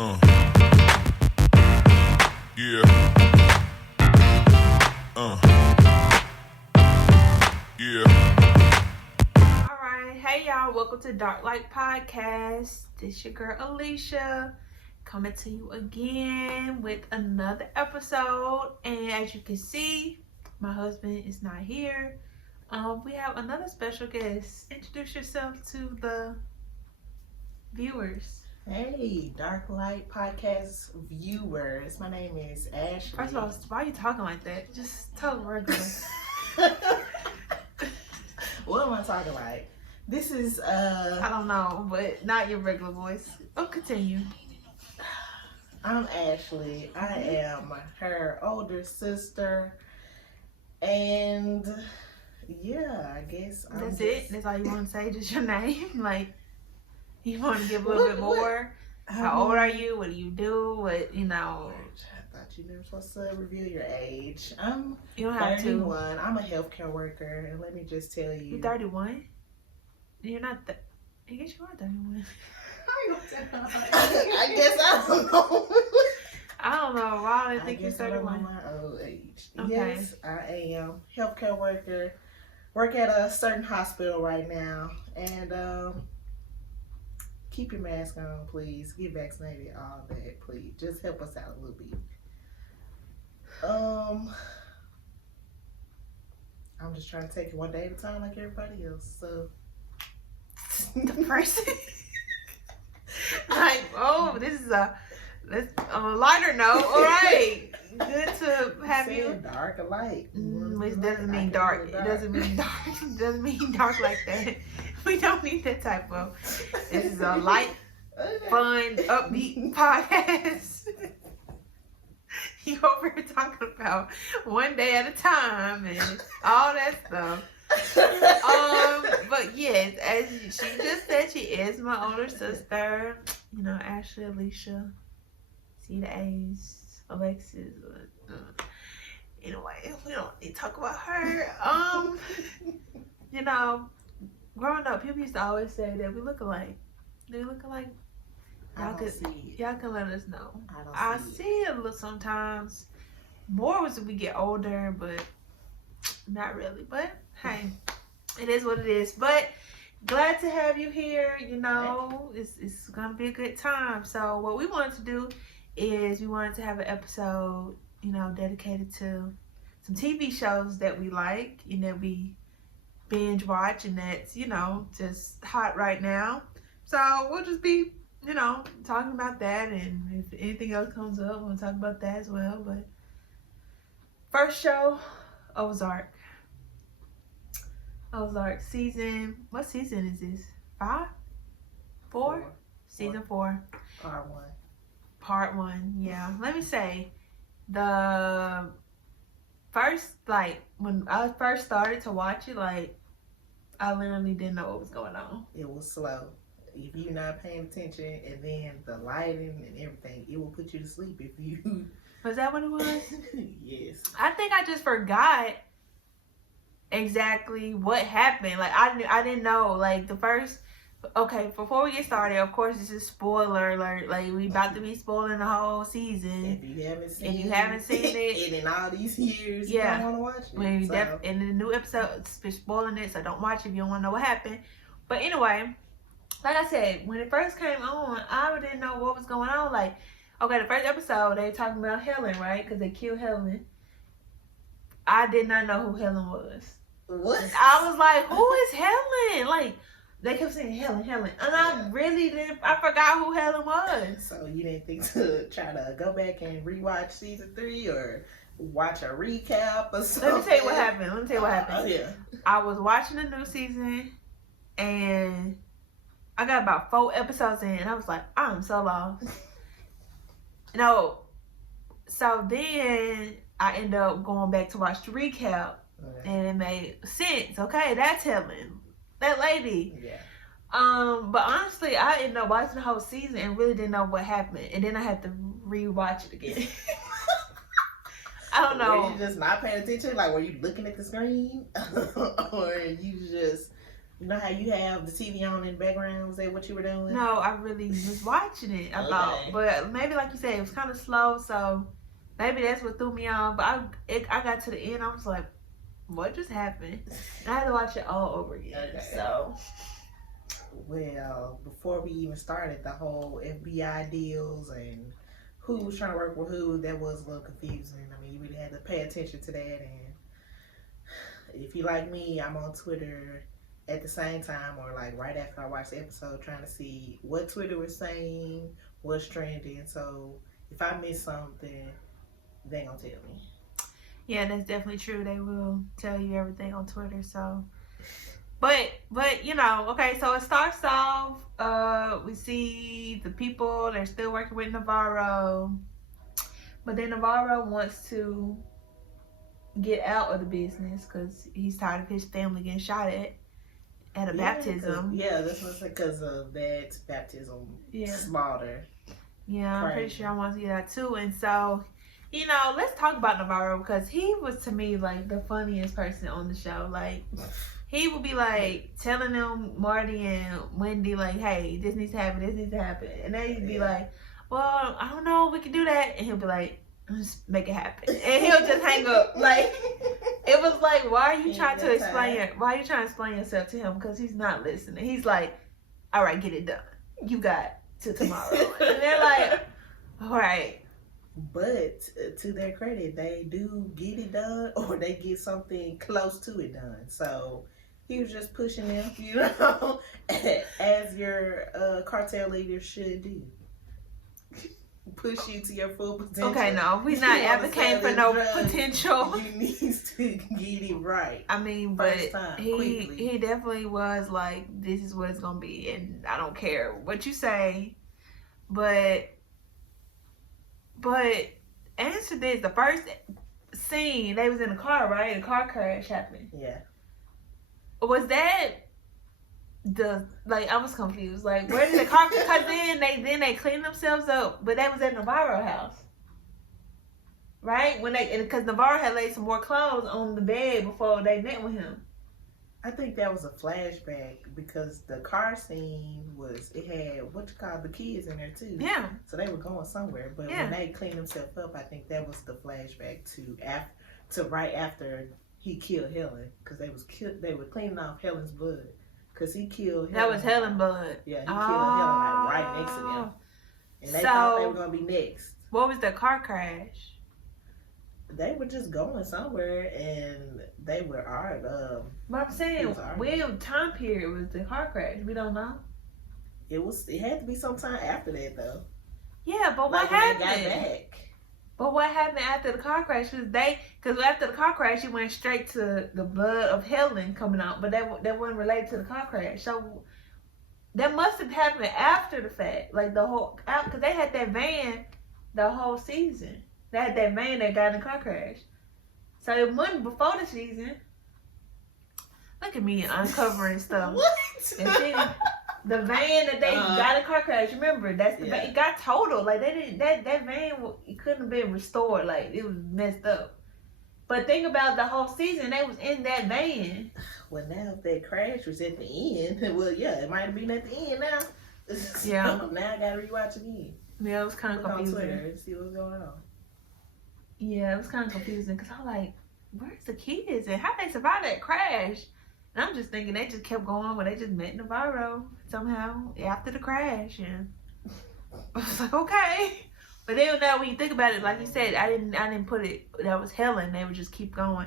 Yeah. Yeah. Alright, hey y'all, welcome to Dark Light Podcast. This your girl Alicia coming to you again with another episode. And as you can see, my husband is not here. We have another special guest. Introduce yourself to the viewers. Hey, Dark Light Podcast viewers. My name is Ashley. First of all, why are you talking like that? Just tell them regular. What am I talking like? This is I don't know, but not your regular voice. Oh, continue. I'm Ashley. I am her older sister. And yeah, I guess That's it? That's all you want to say? Just your name? Like, you want to give a little bit more? How old are you? What do you do? What, you know? I thought you were supposed to reveal your age. You don't have 31. I'm a healthcare worker, and let me just tell you. You're 31? You're not. I guess you are 31. I guess I don't know. I don't know. Why I think you're I don't 31. know my old age. Okay. Yes, I am healthcare worker. Work at a certain hospital right now, and keep your mask on, please. Get vaccinated, all that, please. Just help us out a little bit. I'm just trying to take it one day at a time like everybody else. So Depressing. Like, oh, this is a lighter note. All right. Good to have you. Dark or light. It doesn't mean dark. It doesn't mean dark. It doesn't mean dark like that. We don't need that type of. This is a light, fun, upbeat podcast. You over here talking about one day at a time and all that stuff. But yes, as she just said, she is my older sister. You know, Ashley, Alicia, see the A's, Alexis. Anyway, we don't need to talk about her. You know, growing up, people used to always say that we look alike. Do we look alike? Y'all can let us know. I see it a little sometimes. More as we get older, but not really. But hey, it is what it is. But glad to have you here. You know, it's gonna be a good time. So what we wanted to do is we wanted to have an episode, you know, dedicated to some TV shows that we like and that we binge watch and that's, you know, just hot right now. So we'll just be, you know, talking about that, and if anything else comes up, we'll talk about that as well. But first show, Ozark. Ozark season, what season is this? 5? 4? Season 4. Part 1, yeah. Let me say, the first, like, when I first started to watch it, like, I literally didn't know what was going on. It was slow. If you're not paying attention, and then the lighting and everything, it will put you to sleep if you... Was that what it was? Yes. I think I just forgot exactly what happened. Like, I didn't know. Like, the first... Okay, before we get started, of course, this is spoiler alert. Like, we about to be spoiling the whole season. If you haven't seen it, and in all these years, yeah, you don't want to watch it. In the new episode, it's spoiling it, so don't watch it if you don't want to know what happened. But anyway, like I said, when it first came on, I didn't know what was going on. Like, okay, the first episode, they were talking about Helen, right? Because they killed Helen. I did not know who Helen was. What? I was like, who is Helen? Like, they kept saying Helen. And I really didn't, I forgot who Helen was. So you didn't think to try to go back and rewatch season 3 or watch a recap or something? Let me tell you what happened. Oh, yeah. I was watching the new season and I got about 4 episodes in and I was like, I'm so lost. No. So then I ended up going back to watch the recap and it made sense. Okay, that's Helen. That lady. Yeah. But honestly, I ended up watching the whole season and really didn't know what happened. And then I had to rewatch it again. I don't know. Were you just not paying attention? Like, were you looking at the screen? Or you just You know how you have the TV on in the background? Was that what you were doing? No, I really was watching it. I thought, but maybe like you said, it was kind of slow, so maybe that's what threw me off. But I got to the end, I was like, what just happened? And I had to watch it all over again. Okay. So, well, before we even started the whole FBI deals and who was trying to work with who, that was a little confusing. I mean, you really had to pay attention to that. And if you like me, I'm on Twitter at the same time or like right after I watch the episode, trying to see what Twitter was saying, what's trending. So if I miss something, they ain't gonna tell me. yeah, that's definitely true. They will tell you everything on Twitter. So, but you know, okay. So it starts off. We see the people. They're still working with Navarro, but then Navarro wants to get out of the business because he's tired of his family getting shot at a baptism. Yeah, this was because of that baptism slaughter. Yeah, I'm pretty sure I want to get out too. And so, you know, let's talk about Navarro because he was to me like the funniest person on the show. Like, he would be like telling them, Marty and Wendy, like, hey, this needs to happen, this needs to happen. And they'd be like, well, I don't know, we can do that. And he'll be like, just make it happen. And he'll just hang up. Like, it was like, why are you trying to explain yourself to him? Because he's not listening. He's like, all right, get it done. You got till tomorrow. And they're like, all right. But to their credit, they do get it done or they get something close to it done. So he was just pushing them, you know, as your cartel leader should do. Push you to your full potential. Okay, no, we're not advocating for no potential. You need to get it right. I mean, but he definitely was like, this is what it's gonna be, and I don't care what you say. But answer this: the first scene, they was in a car, right? A car crash happened. Yeah. Was that I was confused. Like, where did the car? Because then they cleaned themselves up, but that was at Navarro house, right? Because Navarro had laid some more clothes on the bed before they met with him. I think that was a flashback because the car scene it had the kids in there too. Yeah. So they were going somewhere, but when they cleaned themselves up, I think that was the flashback to right after he killed Helen because they were cleaning off Helen's blood. Because he killed Helen. That was Helen blood. Yeah, he killed Helen like right next to them. And they thought they were going to be next. What was the car crash? They were just going somewhere and they were But I'm saying, when time period was the car crash? We don't know. It had to be sometime after that though. Yeah, but what happened? They got back. But what happened after the car crash? Because after the car crash, he went straight to the blood of Helen coming out, but that wasn't related to the car crash. So that must have happened after the fact, like because they had that van the whole season. They had that van that got in the car crash. So it wasn't before the season. Look at me uncovering stuff. What? And then the van that they got in car crash, remember, that's the van. It got totaled. Like, they didn't, that van, it couldn't have been restored. Like, it was messed up. But think about the whole season, they was in that van. Well, now if that crash was at the end, well, yeah, it might have been at the end now. Yeah. So now I gotta rewatch it again. Yeah, it was kind of confusing. On Twitter and see what's going on. Yeah, it was kind of confusing because I'm like, where's the kids and how they survived that crash? And I'm just thinking they just kept going when they just met Navarro somehow after the crash, and I was like, okay. But then now when you think about it, like you said, I didn't put it. That was Helen. They would just keep going.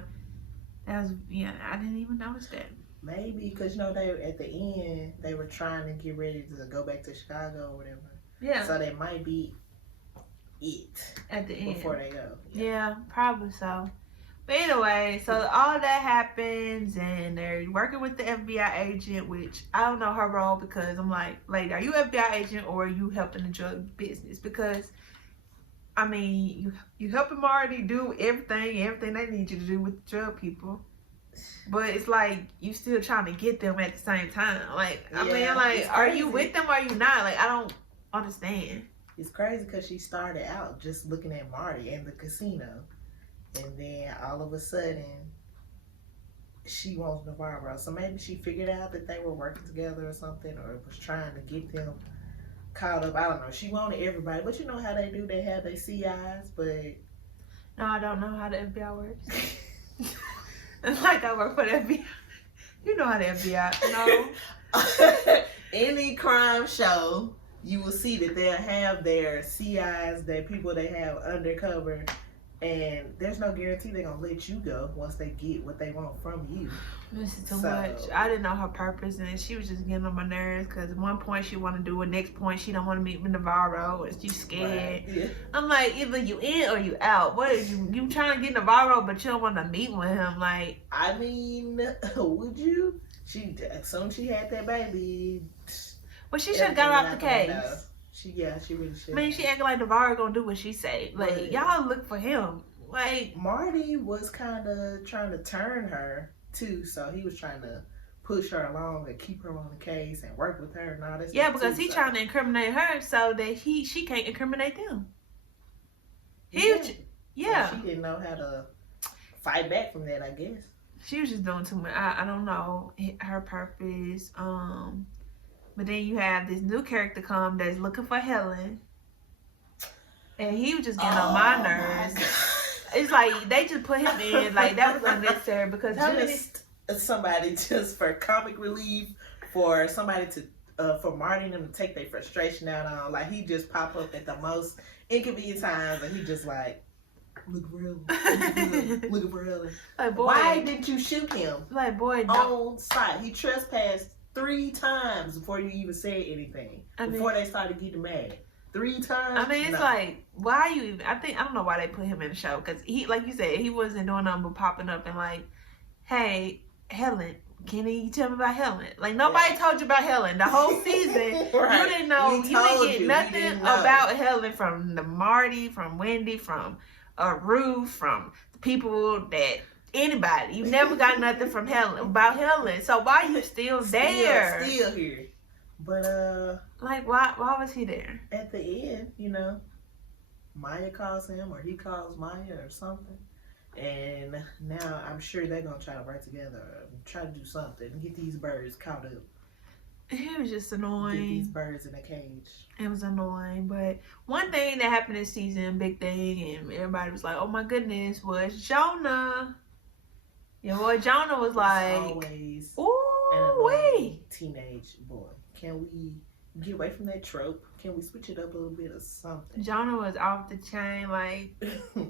That was I didn't even notice that. Maybe because they at the end they were trying to get ready to go back to Chicago or whatever. Yeah. So that might be it at the end before they go. Yeah, probably so. But anyway, so all that happens, and they're working with the FBI agent, which I don't know her role because I'm like, are you FBI agent or are you helping the drug business? Because, I mean, you helping Marty do everything they need you to do with the drug people. But it's like, you still trying to get them at the same time. Like, I mean, like, are you with them or are you not? Like, I don't understand. It's crazy because she started out just looking at Marty in the casino. And then all of a sudden, she wants Navarro. So maybe she figured out that they were working together or something, or was trying to get them caught up. I don't know. She wanted everybody, but you know how they do. They have their CIs, but No, I don't know how the FBI works. It's like I work for the FBI. You know how the FBI. No. any crime show, you will see that they'll have their CIs, their people they have undercover, and there's no guarantee they're gonna let you go once they get what they want from you. This is too much. I didn't know her purpose, and she was just getting on my nerves because at one point she want to do it, next point she don't want to meet with Navarro, and she's scared. Right. Yeah. I'm like, either you in or you out. What is you trying to get Navarro, but you don't want to meet with him? Like, I mean, would you? She as soon as she had that baby. well, she should have got her off the case. She really should. I mean, she acting like Navarro gonna do what she say. Like, But y'all look for him. Like, Marty was kind of trying to turn her too, so he was trying to push her along and keep her on the case and work with her and all this. yeah, because he trying to incriminate her so that she can't incriminate them. Yeah. So she didn't know how to fight back from that, I guess. She was just doing too much. I don't know her purpose. But then you have this new character come that's looking for Helen, and he was just getting on my nerves. It's like they just put him in like that was unnecessary because just somebody just for comic relief, for somebody to for Marty and them to take their frustration out on. Like he just pop up at the most inconvenient times, and he just like, look for Helen, looking for Helen. Like, boy, why didn't you shoot him? Like, boy, on sight. He trespassed 3 times before you even said anything. Before they started getting mad. 3 times. I mean, it's like, why you even? I don't know why they put him in the show because he, like you said, he wasn't doing nothing but popping up and like, hey, Helen, can you tell me about Helen? Like nobody told you about Helen the whole season. Right. You didn't know. You didn't get nothing about Helen from the Marty, from Wendy, from Ruth, from the people that. Anybody. You never got nothing from Helen about Helen. So why are you still there? Still here. But like why was he there? At the end, you know, Maya calls him or he calls Maya or something. And now I'm sure they're gonna try to work together or try to do something. Get these birds caught up. It was just annoying. Get these birds in a cage. It was annoying. But one thing that happened this season, big thing, and everybody was like, oh my goodness, was Jonah. Your boy Jonah was like, always ooh, wait. Teenage boy. Can we get away from that trope? Can we switch it up a little bit or something? Jonah was off the chain. Like,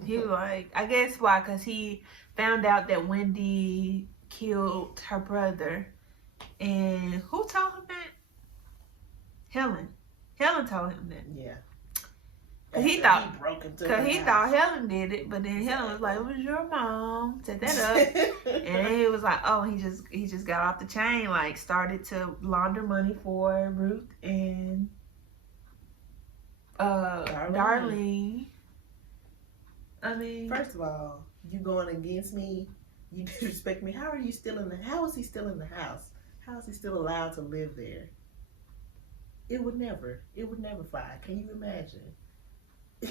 he was like, I guess why? Because he found out that Wendy killed her brother. And who told him that? Helen. Helen told him that. Yeah. Cause he thought Helen did it, but then Helen was like, "It was your mom." Set that up, and then he was like, "Oh, he just got off the chain, like started to launder money for Ruth and Darlene." I mean, first of all, you going against me? You disrespect me. How are you still in the? How is he still in the house? How is he still allowed to live there? It would never fly. Can you imagine?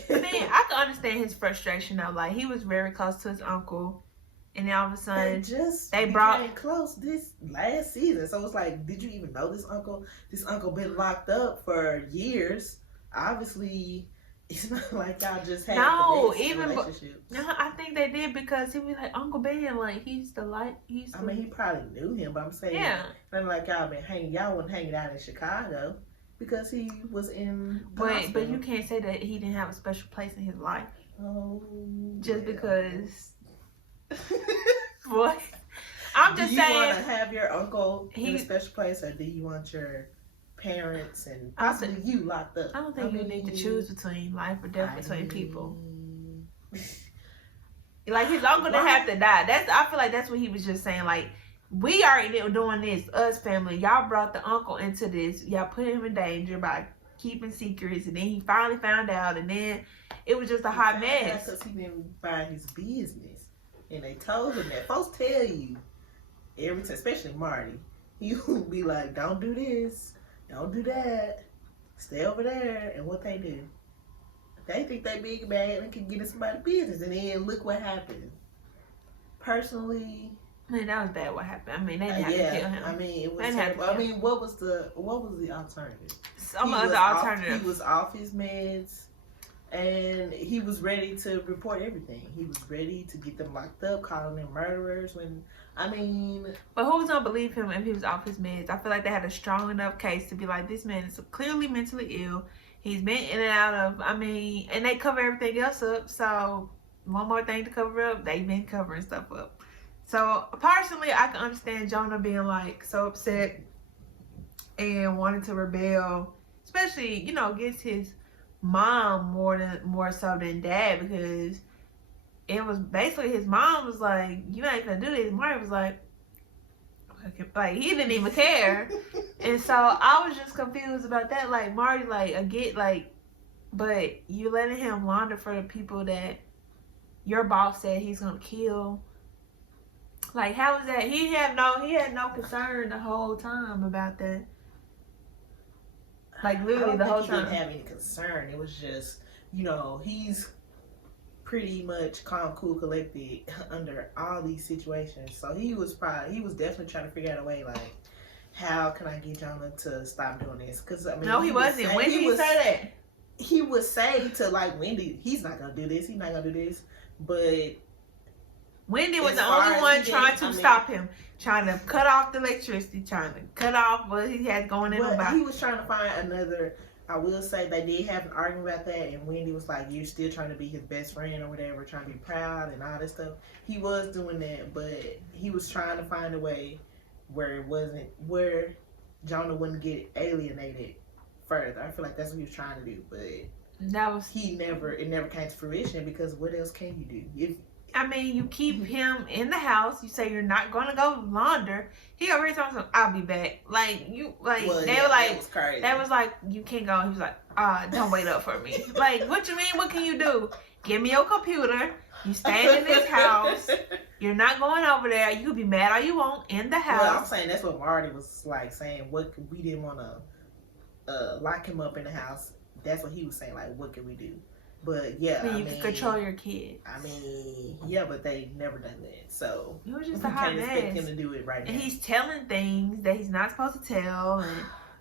I mean, I can understand his frustration though. Like he was very close to his uncle, and then all of a sudden they brought close this last season. So it's like, did you even know this uncle? This uncle been locked up for years. Obviously, it's not like y'all just had the relationship. No, I think they did because he was like Uncle Ben. Like he's the light. I mean, he probably knew him, but I'm saying, yeah, not like y'all been hanging. Y'all wasn't hanging out in Chicago. Because he was in but you can't say that he didn't have a special place in his life. Oh, just because. What? I'm just saying. Do you want to have your uncle in a special place, or do you want your parents and possibly you locked up? I don't think you need to choose between life or death between people. Like his uncle didn't have to die. I feel like that's what he was just saying. Like. We already doing this, us family. Y'all brought the uncle into this. Y'all put him in danger by keeping secrets, and then he finally found out, and then it was just a hot mess. Because he didn't find his business, and they told him that. Folks tell you every time, especially Marty. He would be like, "Don't do this, don't do that, stay over there." And what they do? They think they big bad and can get in somebody's business, and then look what happened. Personally. Man, that was bad. What happened? I mean, they didn't have to kill him. I mean, it was They terrible. I mean, what was the alternative? Some other alternative. He was off his meds, and he was ready to report everything. He was ready to get them locked up, calling them murderers. But who's gonna believe him if he was off his meds? I feel like they had a strong enough case to be like, this man is clearly mentally ill. He's been in and out of. And they cover everything else up. So one more thing to cover up, they've been covering stuff up. So personally, I can understand Jonah being like so upset and wanting to rebel, especially against his mom more so than dad, because it was basically his mom was like, "You ain't gonna do this." Marty was like he didn't even care, and so I was just confused about that. Like Marty, but you letting him launder for the people that your boss said he's gonna kill. Like, how was that? He had no concern the whole time about that. Like, literally the whole time. He didn't have any concern. It was just, he's pretty much calm, cool, collected under all these situations. So he was definitely trying to figure out a way, like, how can I get Jonah to stop doing this? Because, no, he wasn't. When did he say that? He would say to, like, Wendy, he's not going to do this. He's not going to do this. But Wendy was the only one trying to stop him, trying to cut off the electricity, trying to cut off what he had going in his body. He was trying to find another. I will say they did have an argument about that, and Wendy was like, "You're still trying to be his best friend or whatever, trying to be proud and all this stuff." He was doing that, but he was trying to find a way where Jonah wouldn't get alienated further. I feel like that's what he was trying to do, but it never came to fruition, because what else can you do? You keep him in the house. You say you're not going to go launder. He already told him, "I'll be back." That was crazy. That was like, you can't go. He was like, "Don't wait up for me." Like, what you mean? What can you do? Give me your computer. You staying in this house. You're not going over there. You can be mad all you want in the house. Well, I'm saying that's what Marty was like saying. We didn't want to lock him up in the house. That's what he was saying. Like, what can we do? But yeah, you can control your kids. But they never done that. So it was just a hot mess. Expect him to do it right now. And he's telling things that he's not supposed to tell, and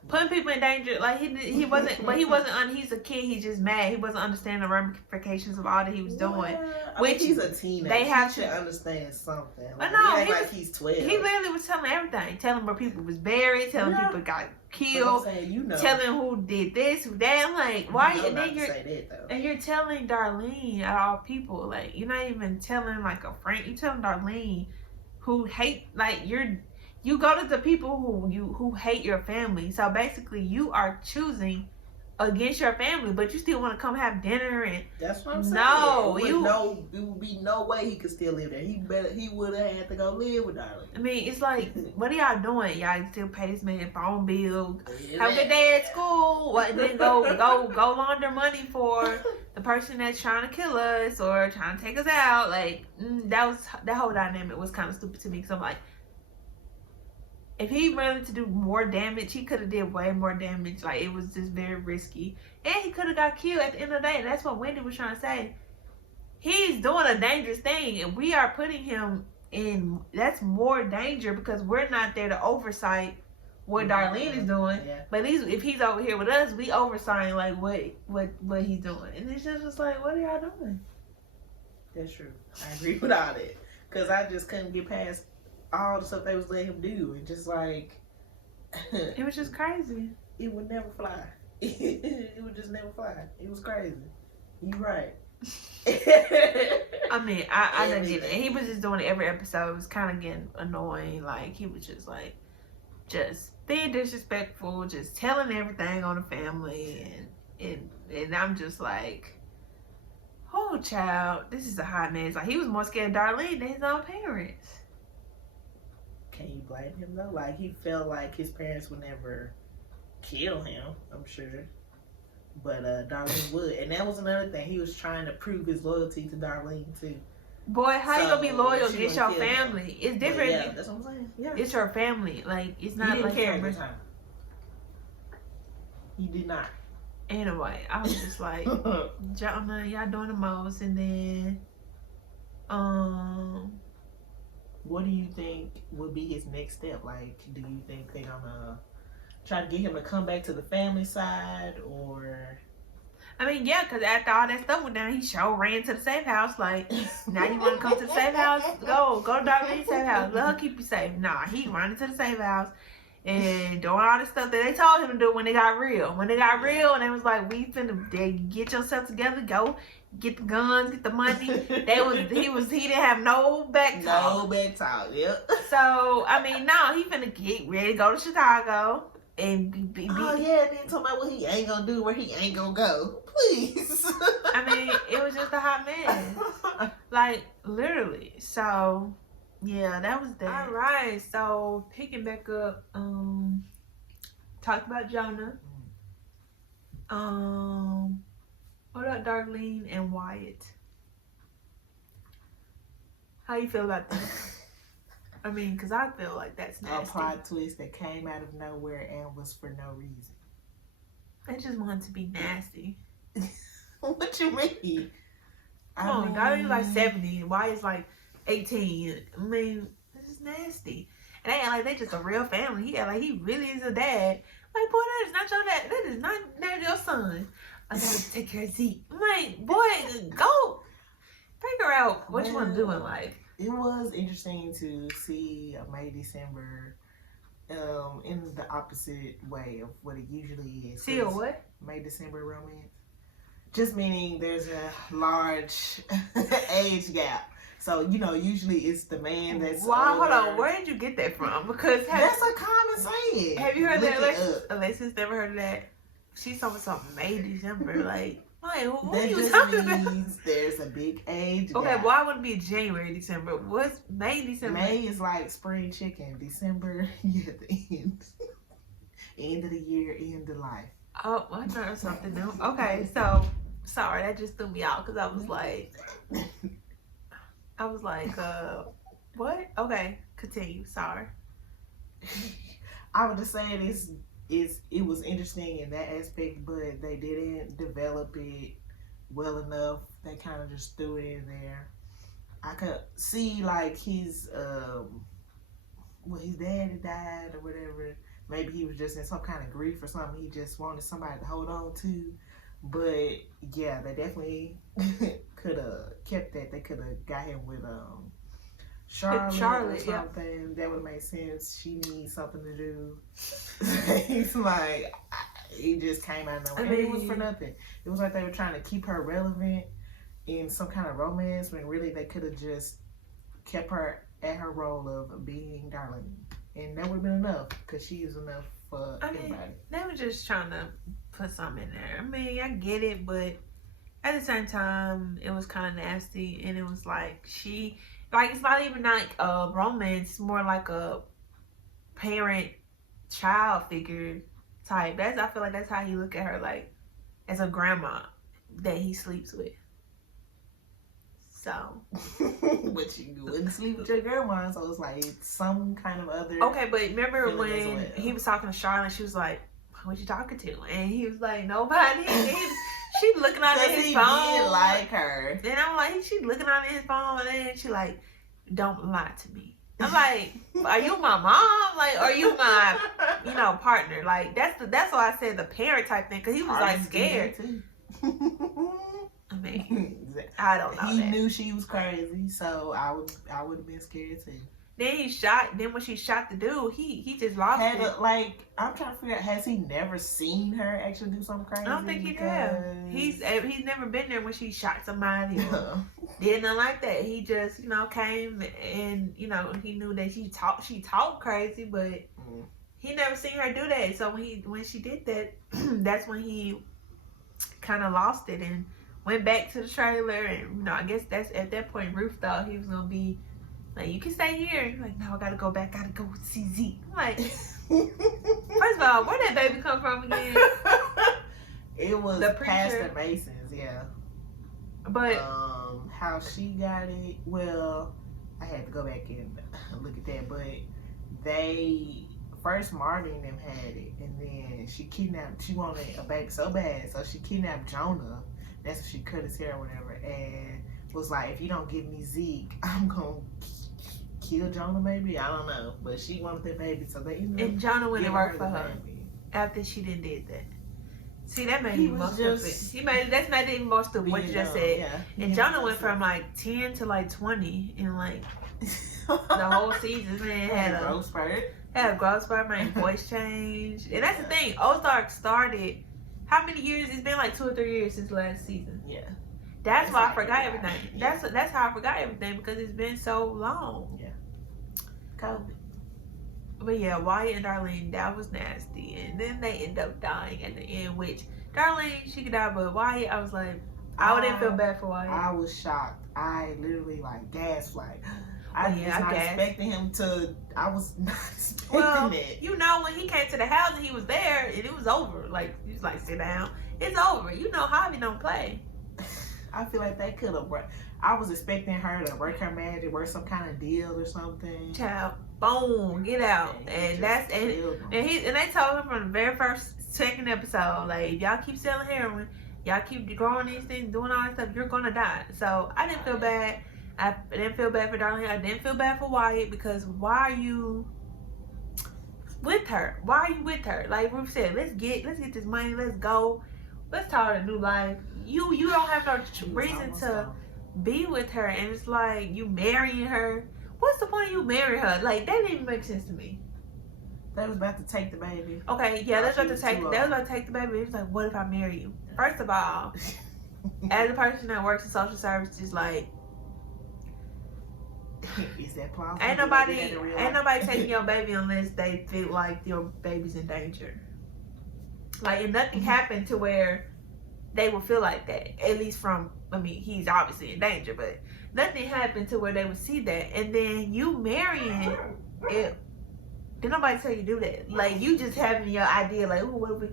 putting people in danger. Like he wasn't. But he wasn't. He's a kid. He's just mad. He wasn't understanding the ramifications of all that he was doing. Which he's a teenager. They have to understand something. But no, he's 12. He literally was telling everything. Telling where people was buried. Telling people got killed. Telling who did this, who that. I'm like, why? And then you're telling Darlene at all people. Like, you're not even telling like a friend. You're telling Darlene, who hate, like, you go to the people who hate your family. So basically, you are choosing against your family, but you still want to come have dinner. And that's what I'm saying. There would be no way he could still live there. He would have had to go live with Darlene. It's like, what are y'all doing? Y'all still pay this man phone bill, have a good day at school, and then go launder money for the person that's trying to kill us or trying to take us out. Like, that whole dynamic was kind of stupid to me, because I'm like, if he wanted to do more damage, he could have did way more damage. Like, it was just very risky. And he could have got killed at the end of the day. And that's what Wendy was trying to say. He's doing a dangerous thing, and we are putting him in. That's more danger, because we're not there to oversight what Darlene is doing. Yeah. But at least if he's over here with us, we oversight like what he's doing. And it's just like, what are y'all doing? That's true. I agree with all that. Because I just couldn't get past all the stuff they was letting him do, and just like it was just crazy. It would never fly. It would just never fly. It was crazy. You right. I didn't get it. He was just doing it every episode. It was kind of getting annoying. Like, he was just like, just being disrespectful, just telling everything on the family, and I'm just like, oh child, this is a hot mess. Like, he was more scared of Darlene than his own parents. Can you blame him though? Like, he felt like his parents would never kill him, I'm sure. But Darlene would. And that was another thing. He was trying to prove his loyalty to Darlene too. Boy, how you gonna be loyal against your family? It's different. Yeah, that's what I'm saying. Yeah. It's your family. Like, it's not he didn't like care at the time. He did not. Anyway, I was just like, Jonah, y'all doing the most, and then What do you think would be his next step? Like, do you think they're gonna try to get him to come back to the family side, or? I mean, yeah, because after all that stuff went down, he sure ran to the safe house. Like, now you want to come to the safe house? Go to Darlene's safe house. Let her keep you safe. Nah, he running to the safe house and doing all the stuff that they told him to do when they got real. When they got real and they was like, we finna get yourself together, go get the guns, get the money. He didn't have no back talk. No back talk, yep. So, I mean, no, he finna get ready to go to Chicago. And oh yeah, and then talking about what he ain't gonna do, where he ain't gonna go. Please. I mean, it was just a hot mess. Like, literally. So, yeah, that was that. Alright, so picking back up, talked about Jonah. What about Darlene and Wyatt? How you feel about that? I mean, because I feel like that's nasty. A plot twist that came out of nowhere and was for no reason. I just wanted to be nasty. What you mean? Come on, Darlene's like 70 and Wyatt's like 18. I mean, this is nasty. And they act like they just a real family. He act like he really is a dad. Like, boy, that is not your dad. That is not your son. I gotta take care of Zeke. I'm like, boy, go figure out what you want to do in life. It was interesting to see a May December in the opposite way of what it usually is. See a what? May December romance. Just meaning there's a large age gap. So, usually it's the man that's Wow, older. hold on. Where did you get that from? Because that's a common saying. Have you heard Look that? Alexis never heard of that. She's talking something May, December. Like who that you just talking means about? there's a big age Okay, gap. why would it be January, December? What's May, December? May is like spring chicken. December, yeah, the end. End of the year, end of life. Oh, I learned something new. Okay, so sorry, that just threw me out because I was like, what? Okay, continue. Sorry. I would just say it was interesting in that aspect, but they didn't develop it well enough. They kind of just threw it in there. I could see like his dad had died or whatever. Maybe he was just in some kind of grief or something. He just wanted somebody to hold on to. But yeah, they definitely could have kept that. They could have got him with Charlotte or something. Yeah. That would make sense. She needs something to do. He's like, it just came out of nowhere. I mean, it was for nothing. It was like they were trying to keep her relevant in some kind of romance when really they could have just kept her at her role of being Darlene. And that would have been enough because she is enough for everybody. They were just trying to put something in there. I mean, I get it, but at the same time, it was kind of nasty. And it was like it's not even like a romance, more like a parent-child figure type. I feel like that's how he look at her, like as a grandma that he sleeps with. So, but you wouldn't sleep with your grandma, so it's like some kind of other. Okay, but remember when he was talking to Charlotte, she was like, "What you talking to?" And he was like, "Nobody." She looking on his phone. Did like her. Then I'm like, she looking on his phone, and she like, "Don't lie to me." I'm like, "Are you my mom? Like, are you my, partner?" Like that's why I said the parent type thing, because he was like scared. I mean, I don't know. He knew she was crazy, so I would have been scared too. Then when she shot the dude, he just lost it. I'm trying to figure out, has he never seen her actually do something crazy? I don't think he have. He's never been there when she shot somebody. Did nothing like that. He just came and he knew that she talked crazy, but he never seen her do that. So when she did that, that's when he kind of lost it and went back to the trailer. And I guess that's at that point Ruth thought he was gonna be like, "You can stay here." He's like, "No, I gotta go back. Gotta go see Zeke." I'm like, first of all, where did that baby come from again? It was the preacher. Pastor Mason's, yeah. But how she got it? Well, I had to go back and look at that. But first Marty and them had it, and then she kidnapped. She wanted a baby so bad, so she kidnapped Jonah. That's when she cut his hair or whatever, and was like, "If you don't give me Zeke, I'm gonna kill Jonah, maybe. I don't know. But she wanted that baby, so they and Jonah went and worked for her baby. after she didn't did that. See, that made He me more was stupid. just That's made it even more stupid what you just said. Yeah. And Jonah went from like 10 to like 20 in like the whole season. Man had a growth spurt. Had a growth spurt, man, voice change. And that's the thing. Ozark started, how many years? It's been like 2 or 3 years since last season. Yeah. That's why I forgot like everything. Yeah. That's how I forgot everything, because it's been so long. Yeah. COVID. But yeah, Wyatt and Darlene, that was nasty. And then they end up dying at the end, which Darlene, she could die, but Wyatt, I was like, I didn't feel bad for Wyatt. I was shocked. I literally like gasped, like I was not expecting him to. I was not expecting it. You know, when he came to the house and he was there, and it was over. Like, he was like, sit down. It's over. You know, Javi don't play. I feel like they could have. I was expecting her to work her magic, work some kind of deal or something. Child, boom, get out. And that's and they told him from the very second episode, like, if y'all keep selling heroin, y'all keep growing these things, doing all that stuff, you're gonna die. So I didn't feel bad. I didn't feel bad for Darlene. I didn't feel bad for Wyatt, because why are you with her? Why are you with her? Like Ruth said, let's get this money. Let's go. Let's start a new life. You don't have no reason to be with her, and it's like you marrying her. What's the point of you marrying her? Like, that didn't even make sense to me. They was about to take the baby. Okay, yeah, they was about to take the baby. It was like, what if I marry you? First of all, as a person that works in social services, like, is that plausible? Ain't nobody taking your baby unless they feel like your baby's in danger. Like, and nothing happened to where they would feel like that. At least from, I mean, he's obviously in danger, but nothing happened to where they would see that. And then you marrying it, did nobody tell you to do that? Like, you just having your idea, like, ooh, what if we,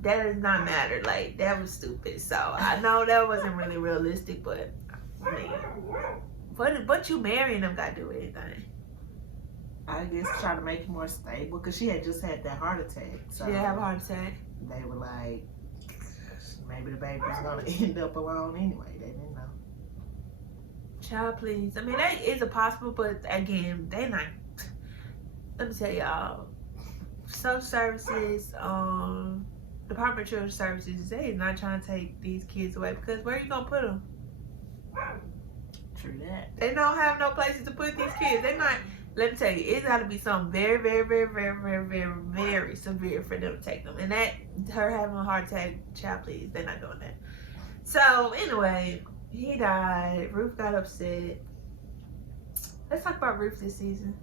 that does not matter. Like, that was stupid. So I know that wasn't really realistic, but I mean, but you marrying them got to do with anything. I guess try to make it more stable, because she had just had that heart attack. So she did have a heart attack. They were like, maybe the baby was gonna end up alone anyway. They didn't know. Child, please. I mean, that is a possible, but again, they not. Let me tell y'all, social services, Department of Children's Services, they is not trying to take these kids away, because where are you gonna put them? True that. They don't have no places to put these kids. They not. Let me tell you, it's got to be something very, very, very, very, very, very, very severe for them to take them. And that, her having a heart attack, child, please, they're not doing that. So, anyway, he died. Ruth got upset. Let's talk about Ruth this season.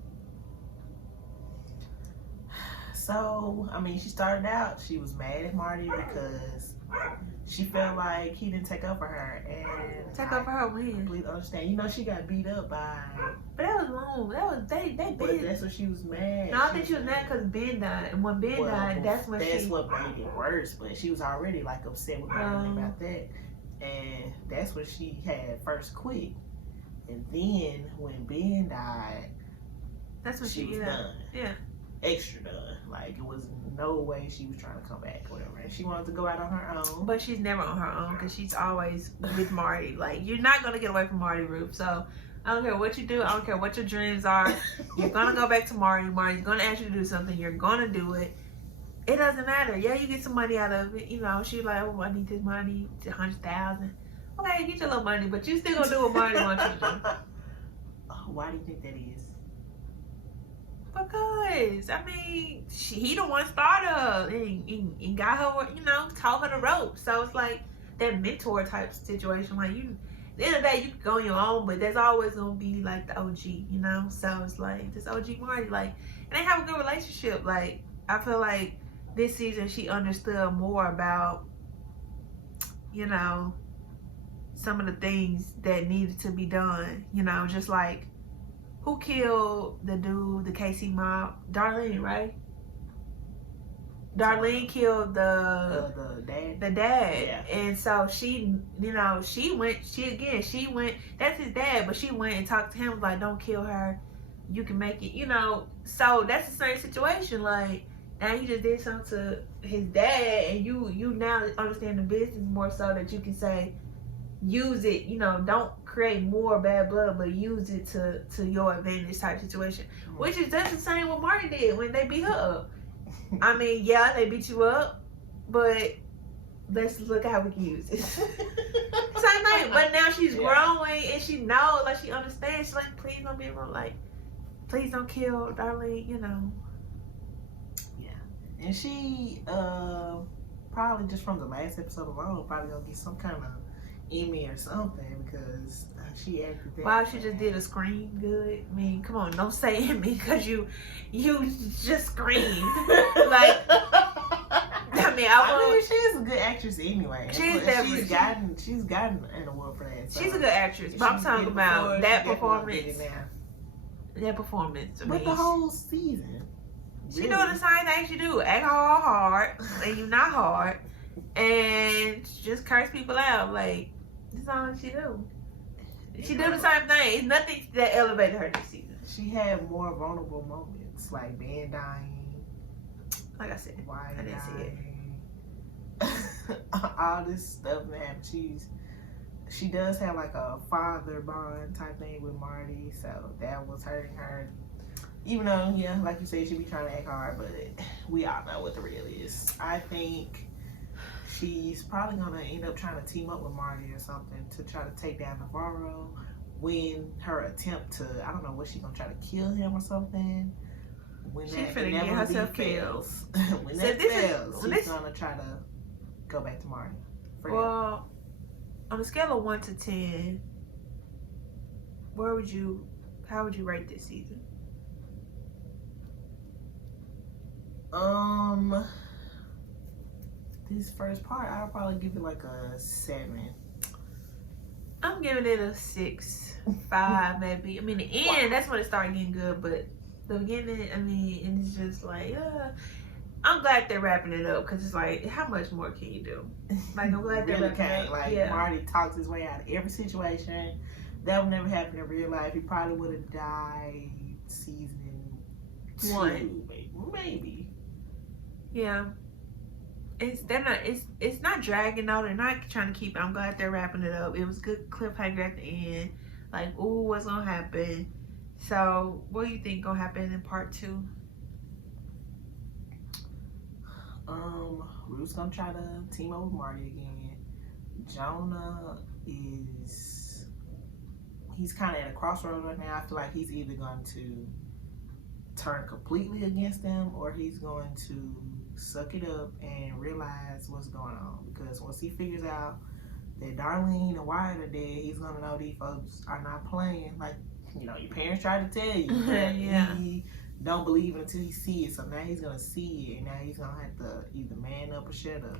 So, I mean, she started out, she was mad at Marty because she felt like he didn't take up for her. And take up for her when? I completely understand. You know, she got beat up by... But that was long. That was, they But that's what she was mad. No, I think she was mad because Ben died. And when Ben died, that's what made it worse. But she was already, like, upset with Marty about that. And that's when she had first quit. And then, when Ben died, that's when she was done. Yeah. Extra done. Like, it was no way she was trying to come back or whatever. And she wanted to go out on her own. But she's never on her own, because she's always with Marty. Like, you're not going to get away from Marty, Ruth. So, I don't care what you do. I don't care what your dreams are. You're going to go back to Marty. Marty's going to ask you to do something. You're going to do it. It doesn't matter. Yeah, you get some money out of it. You know, she's like, oh, I need this money. It's $100,000. Okay, get your little money. But you still going to do what Marty wants you to do. Why do you think that is? Because, I mean, he the one started her and got her, you know, taught her the ropes. So it's like that mentor type situation. Like, you, at the end of the day, you can go on your own, but there's always going to be like the OG, you know? So it's like this OG Marty, like, and they have a good relationship. Like, I feel like this season she understood more about, you know, some of the things that needed to be done, you know, just like, who killed the dude, the KC mob? Darlene, right? Darlene killed the dad. Yeah. And so she, you know, she went, that's his dad, but she went and talked to him, like, don't kill her. You can make it, you know. So that's the same situation. Like, now he just did something to his dad, and you now understand the business more so that you can say, use it, you know, don't create more bad blood, but use it to your advantage type situation. Which is just the same what Marty did when they beat her up. I mean, yeah, they beat you up, but let's look at how we can use it. Same thing. But now she's growing and she knows, like she understands. She's like, please don't be wrong. Like, please don't kill Darlene, you know. Yeah. And she probably just from the last episode alone probably gonna get some kind of Emmy or something because she acted that. Wow, she just did a scream good. I mean, come on, don't say Emmy because you just screamed. Like, I mean, she's a good actress anyway. She's gotten an award for that. So she's a good actress, but I'm talking about that performance. That performance. But the whole season. She doing the same thing she do. Act all hard, and you not hard, and just curse people out. Like, that's all she do. She do the same thing. It's nothing that elevated her this season. She had more vulnerable moments, like Ben dying. Like I said, Wyatt I didn't see it. All this stuff that happened. She does have like a father bond type thing with Marty, so that was hurting her. Even though, yeah, like you said, she be trying to act hard, but we all know what the real is. I think she's probably gonna end up trying to team up with Marty or something to try to take down Navarro. When her attempt to, I don't know, what she's gonna try to kill him or something. When she's that finna get herself fails, when so that fails, she's gonna try to go back to Marty. Well, on a scale of 1 to 10, how would you rate this season? This first part, I'll probably give it like a 7. I'm giving it a 6, 5 maybe. I mean, the end, that's when it started getting good, but the beginning, I mean, it's just like, I'm glad they're wrapping it up because it's like, how much more can you do? Like, I'm glad they're wrapping it up. Like, Marty talks his way out of every situation. That would never happen in real life. He probably would have died season 1. Maybe. Yeah. It's not dragging out. They're not trying to keep it. I'm glad they're wrapping it up. It was good cliffhanger at the end. Like, ooh, what's gonna happen? So, what do you think gonna happen in part 2? Ruth's gonna try to team up with Marty again. Jonah he's kind of at a crossroads right now. I feel like he's either going to turn completely against them or he's going to suck it up and realize what's going on, because once he figures out that Darlene and Wyatt are dead, he's gonna know these folks are not playing. Like, you know, your parents tried to tell you that he don't believe it until he sees it, so now he's gonna see it and now he's gonna have to either man up or shut up.